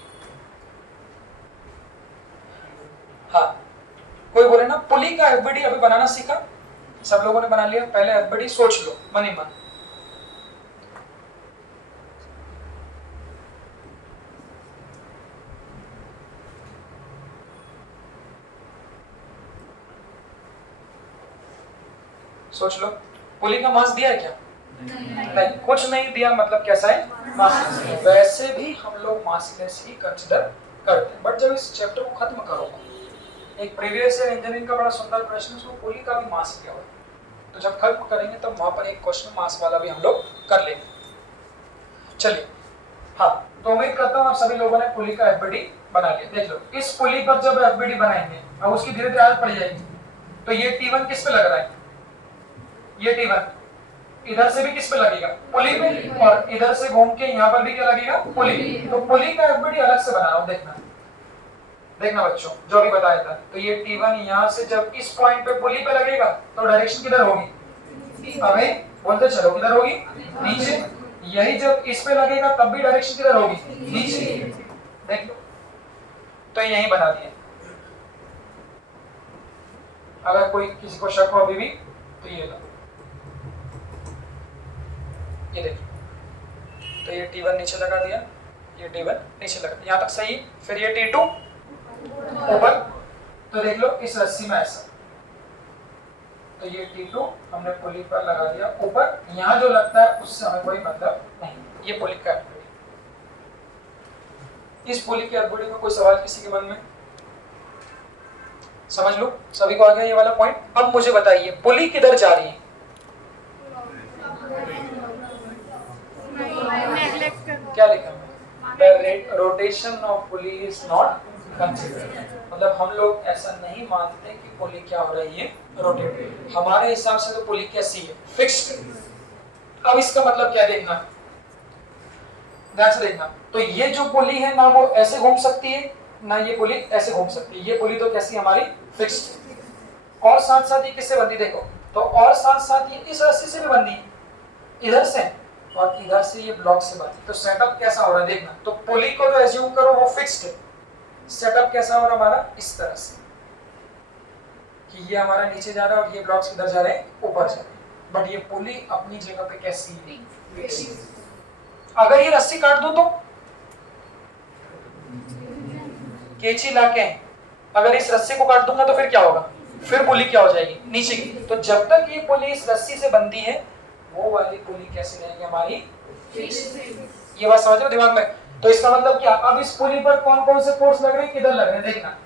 हाँ कोई बोले ना पुली का एफबीडी अभी बनाना सीखा, सब लोगों ने बना लिया, पहले एफबीडी सोच लो मन ही मन। सोच लो पुली का मास दिया है क्या, नहीं कुछ नहीं दिया, मतलब कैसा है मासलेस। वैसे भी हम लोग मासलेस ही कंसीडर करते हैं, बट जब इस चैप्टर को खत्म करोगे, एक प्रीवियस ईयर इंजीनियरिंग का बड़ा सुंदर प्रश्न उसको पुली का भी मास दिया हुआ, तो जब खत्म करेंगे तब वहां पर एक क्वेश्चन मास वाला भी हम लोग कर लेंगे। चलिए हाँ, तो उम्मीद करता हूँ आप सभी लोगों ने पुली का एफबीडी बना लिया। देख लो इस पुली पर जब एफबीडी बनाएंगे अब उसकी धीरे धीरे आदत पड़ जाएगी, तो ये T1 किस पे लग रहा है, ये T1 इधर से भी किस पे लगेगा पुली पे, और इधर से घूम के यहाँ पर भी क्या लगेगा पुली। तो पुली का एफबीडी अलग से बना रहा हूँ, देखना देखना बच्चों जो अभी बताया था। तो ये T1 यहाँ से जब इस पॉइंट पे पुली पे लगेगा तो डायरेक्शन किधर होगी, अबे बोलते चलो किधर होगी नीचे। यही जब इस पे लगेगा तब भी डायरेक्शन किधर होगी नीचे। देख लो तो यही बना दिया। अगर कोई किसी को शक हो अभी भी तो ये लो, ये देखिए, तो ये T1 नीचे लगा दिया, ये T1 नीचे लगा दिया, यहाँ तक सही। फिर ये T2 ऊपर, तो देख लो इस रस्सी में ऐसा, तो ये T2 हमने पुली पर लगा दिया ऊपर, यहाँ जो लगता है उससे हमें कोई मतलब नहीं। ये पुली का एफबीडी। इस पुली के एफबीडी में कोई सवाल किसी के मन में, समझ लो सभी को आ गया ये वाला पॉइंट। अब मुझे बताइए पुली किधर जा रही है, क्या लिखा है, the rotation of pulley is not considered. मतलब हम लोग ऐसा नहीं मानते कि पुली क्या हो रही है रोटेट, हमारे हिसाब से तो पुली कैसी है फिक्स्ड। अब इसका मतलब क्या देखना, ध्यान से देखना। तो ये जो पुली है ना वो ऐसे घूम सकती है ना ये पुली ऐसे घूम सकती है, ये पुली तो कैसी हमारी फिक्स्ड। और साथ साथ ये किससे बंधी देखो, तो और साथ साथ ये इस रस्सी से भी बंधी है, इधर से और इधर से ये ब्लॉक से बंधी। तो सेटअप कैसा हो रहा है देखना। तो पुली को तो एज्यूम करो वो फिक्स्ड है, सेटअप कैसा हो रहा है हमारा इस तरह से कि ये हमारा नीचे जा रहा है और ये ब्लॉक्स किधर जा रहे हैं ऊपर जा रहे हैं, बट ये पुली अपनी जगह पे कैसी है। अगर ये रस्सी काट दूं तो कैंची लाके, अगर इस रस्सी को काट दूंगा तो फिर क्या होगा, फिर पुली क्या हो जाएगी नीचे की। तो जब तक ये पुली इस रस्सी से बंधी है वो वाली पुली कैसी रहेगी हमारी, ये बात समझ रहे हो दिमाग में। तो इसका मतलब क्या, अब इस पुली पर कौन कौन से फोर्स लग रहे हैं, किधर लग रहे हैं देखना,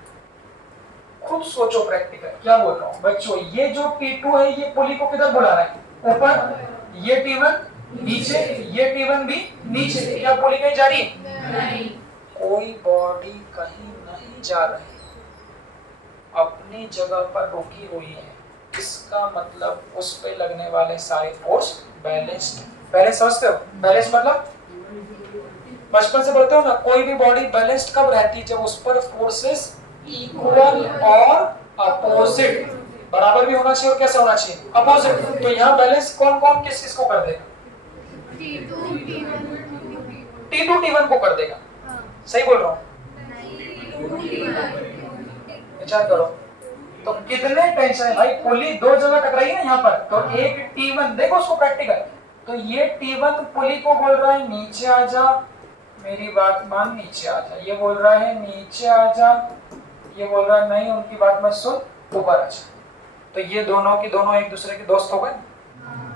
खुद सोचो प्रैक्टिकल क्या बोल रहा हूँ बच्चों। ये जो T2 है ये पुली को किधर बुला रहा है ऊपर, ये T1 नीचे, ये T1 भी नीचे। क्या पुली कहीं जा रही है, नहीं कोई बॉडी कहीं नहीं जा रही। अपनी जगह पर रुकी हुई है, इसका मतलब उस पे लगने वाले सारे फोर्स बैलेंस्ड। बैलेंस समझते हो? बैलेंस मतलब बचपन से पढ़ते हो ना, कोई भी बॉडी बैलेंस्ड कब रहती है? जब उस पर फोर्सेस इक्वल और अपोजिट, बराबर भी होना चाहिए और कैसे होना चाहिए? अपोजिट। तो यहाँ बैलेंस कौन कौन किस किस को कर देगा? T2 T1 को कर देगा। सही बोल रहा हूँ? विचार करो तो कितने टेंशन है भाई, पुली दो जगह टकराई है यहाँ पर, तो एक T1, देखो उसको प्रैक्टिकल, तो ये T1 पुली को बोल रहा है नीचे आ जा, मेरी बात मान नीचे आ जा, ये बोल रहा है नीचे आ जा, ये बोल रहा है नहीं उनकी बात मत सुन ऊपर आ जा। तो ये दोनों की दोनों एक दूसरे के दोस्त हो गए,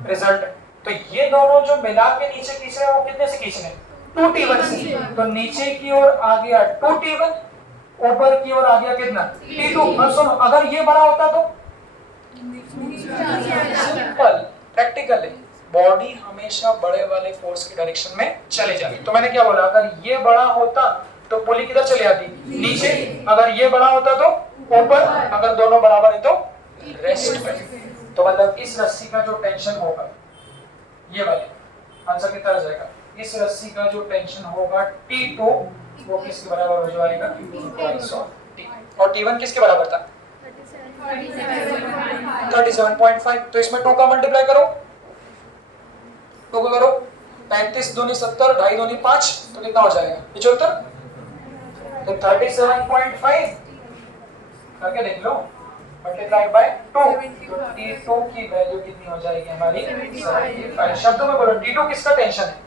रिजल्ट। तो ये दोनों जो मिला के नीचे खींच रहे हैं वो कितने से खींच रहे हैं? 2T1 से। तो नीचे की ओर आ गया 2T1, ऊपर की ओर आ गया कितना? T2। और सुनो, अगर ये बड़ा होता तो सिंपल प्रैक्टिकल है, बॉडी हमेशा बड़े वाले फोर्स की डायरेक्शन में चले जाती। तो मैंने क्या बोला, अगर ये बड़ा होता तो पुली किधर चली जाती? नीचे। अगर ये बड़ा होता तो ऊपर। अगर दोनों बराबर है तो रेस्ट पे। तो मतलब इस रस्सी का जो टेंशन होगा, ये वाले आंसर कितना आ जाएगा? इस रस्सी का जो टेंशन होगा T2 वो किसके बराबर हो जाएगा? 2/T। और T1 किसके बराबर था? 37.5। तो इसमें 2 का मल्टीप्लाई करो, 2 का करो, 35 दूनी 70, 2.5 दूनी 5, तो कितना हो जाएगा? 75। तो 37.5 करके देख लो, मल्टीप्लाइड बाय 2, तो T2 की वैल्यू कितनी हो जाएगी हमारी? 75। शब्दों में बोलो, T2 किसका टेंशन है?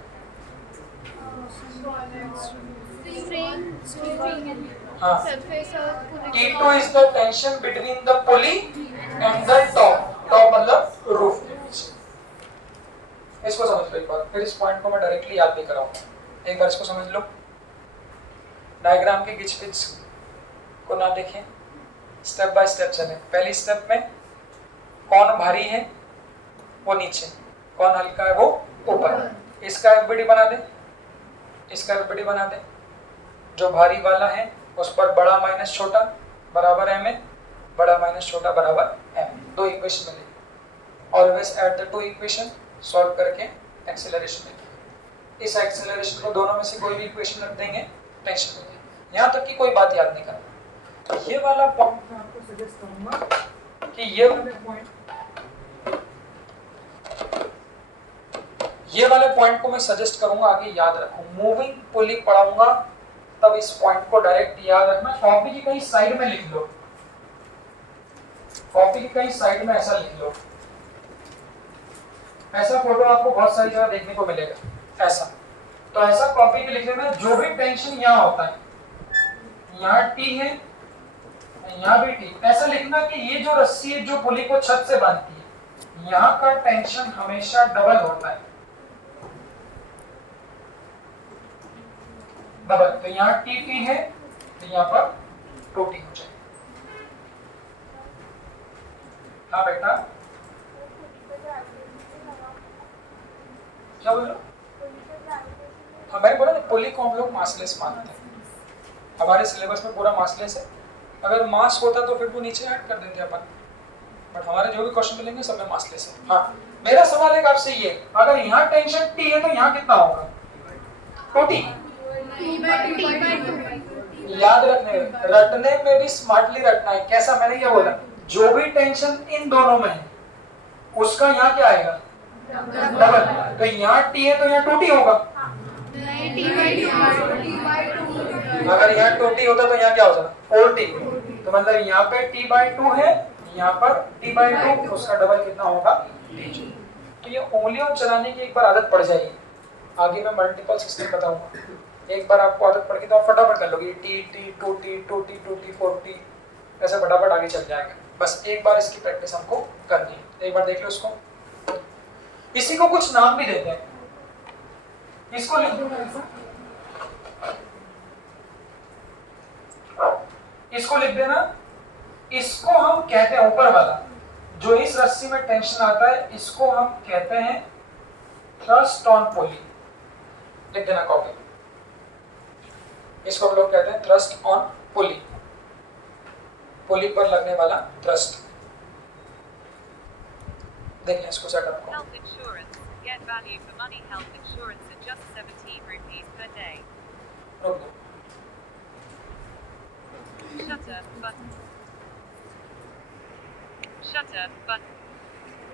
हाँ, T2 is the tension between the pulley and the top. top मतलब रूफ के बीच। इसको समझ लो एक बार, फिर इस पॉइंट को मैं डायरेक्टली याद नहीं कराऊंगा। एक बार इसको समझ लो, डायग्राम के गिच पिच को ना देखें, स्टेप बाय स्टेप चलें। पहली स्टेप में कौन भारी है वो नीचे, कौन हल्का है वो ऊपर। इसका एफबीडी बना दे, इसका एफबीडी बना दे। जो भारी वाला है उस पर बड़ा माइनस छोटा बराबर एम है, बड़ा माइनस छोटा बराबर एम। दो इक्वेशन मिले, always add the two equation, solve करके एक्सेलरेशन मिलेगी। इस एक्सेलरेशन को दोनों में से कोई भी इक्वेशन रख देंगे, टेंशन मिलेगी। यहाँ तक कि कोई बात याद नहीं करना। तो ये वाला पॉइंट मैं आपको सजेस्ट करूंगा कि ये वाले पॉइंट को मैं सजेस्ट करूंगा आगे याद रखो। मूविंग पुली पढ़ाऊंगा तब इस पॉइंट को डायरेक्ट याद रखना। कॉपी की कहीं साइड में लिख लो, कॉपी की कहीं साइड में ऐसा लिख लो। ऐसा फोटो आपको बहुत सारी जगह देखने को मिलेगा ऐसा। तो ऐसा कॉपी में लिखने में जो भी टेंशन यहाँ होता है, यहाँ टी है, यहाँ भी टी, ऐसा लिखना कि ये जो रस्सी है जो पुली को छत से बांधती है, यहाँ का टेंशन हमेशा डबल होता है, डबल। तो यहाँ टी टी है तो यहाँ पर 2T हो जाए। हाँ बेटा क्या बोल रहे हो? हाँ मैंने बोला ना, पुली को हम लोग मासलेस मानते हैं, हमारे सिलेबस में पूरा मासलेस है। अगर मास होता तो फिर वो नीचे ऐड कर देते अपन, बट हमारे जो भी क्वेश्चन मिलेंगे सब में मासलेस है। हाँ मेरा सवाल है आपसे ये, अगर यहाँ टेंशन T है तो यहाँ कितना होगा? 2T। याद रटने में भी स्मार्टली रटना है। कैसा? मैंने क्या बोला, जो भी टेंशन इन दोनों में है उसका यहाँ क्या आएगा? डबल। तो यहाँ T है तो यहाँ 2T होगा। अगर यहाँ 2T होता तो यहाँ क्या हो जाता? 4T। तो मतलब यहाँ पे T/2 है, यहाँ पर T/2, उसका डबल कितना होगा? T। तो ये उंगलियों चलाने की एक बार आदत पड़ जाएगी, आगे मैं मल्टीपल सिस्टम बताऊंगा। एक बार आपको आदत पड़ गई तो आप फटाफट कर लोगे, T 2T 2T 2T 4T, ऐसे फटाफट आगे चल जाएगा। बस एक बार इसकी प्रैक्टिस हमको करनी है। एक बार देख लो इसको। इसी को कुछ नाम भी देते हैं, इसको लिख दो ऐसा, इसको लिख देना। इसको हम कहते हैं, ऊपर वाला जो इस रस्सी में टेंशन आता है, इसको हम कहते हैं थ्रस्ट ऑन पुली। लिख देना कॉपी, इसको हम लोग कहते हैं थ्रस्ट ऑन पुली। पुली पर लगने वाला थ्रस्ट। देखिए इसको सेटअप को। Health insurance. Get value for money. Health insurance at just 17 rupees per day. रुक दो। Shutter button. Shutter button.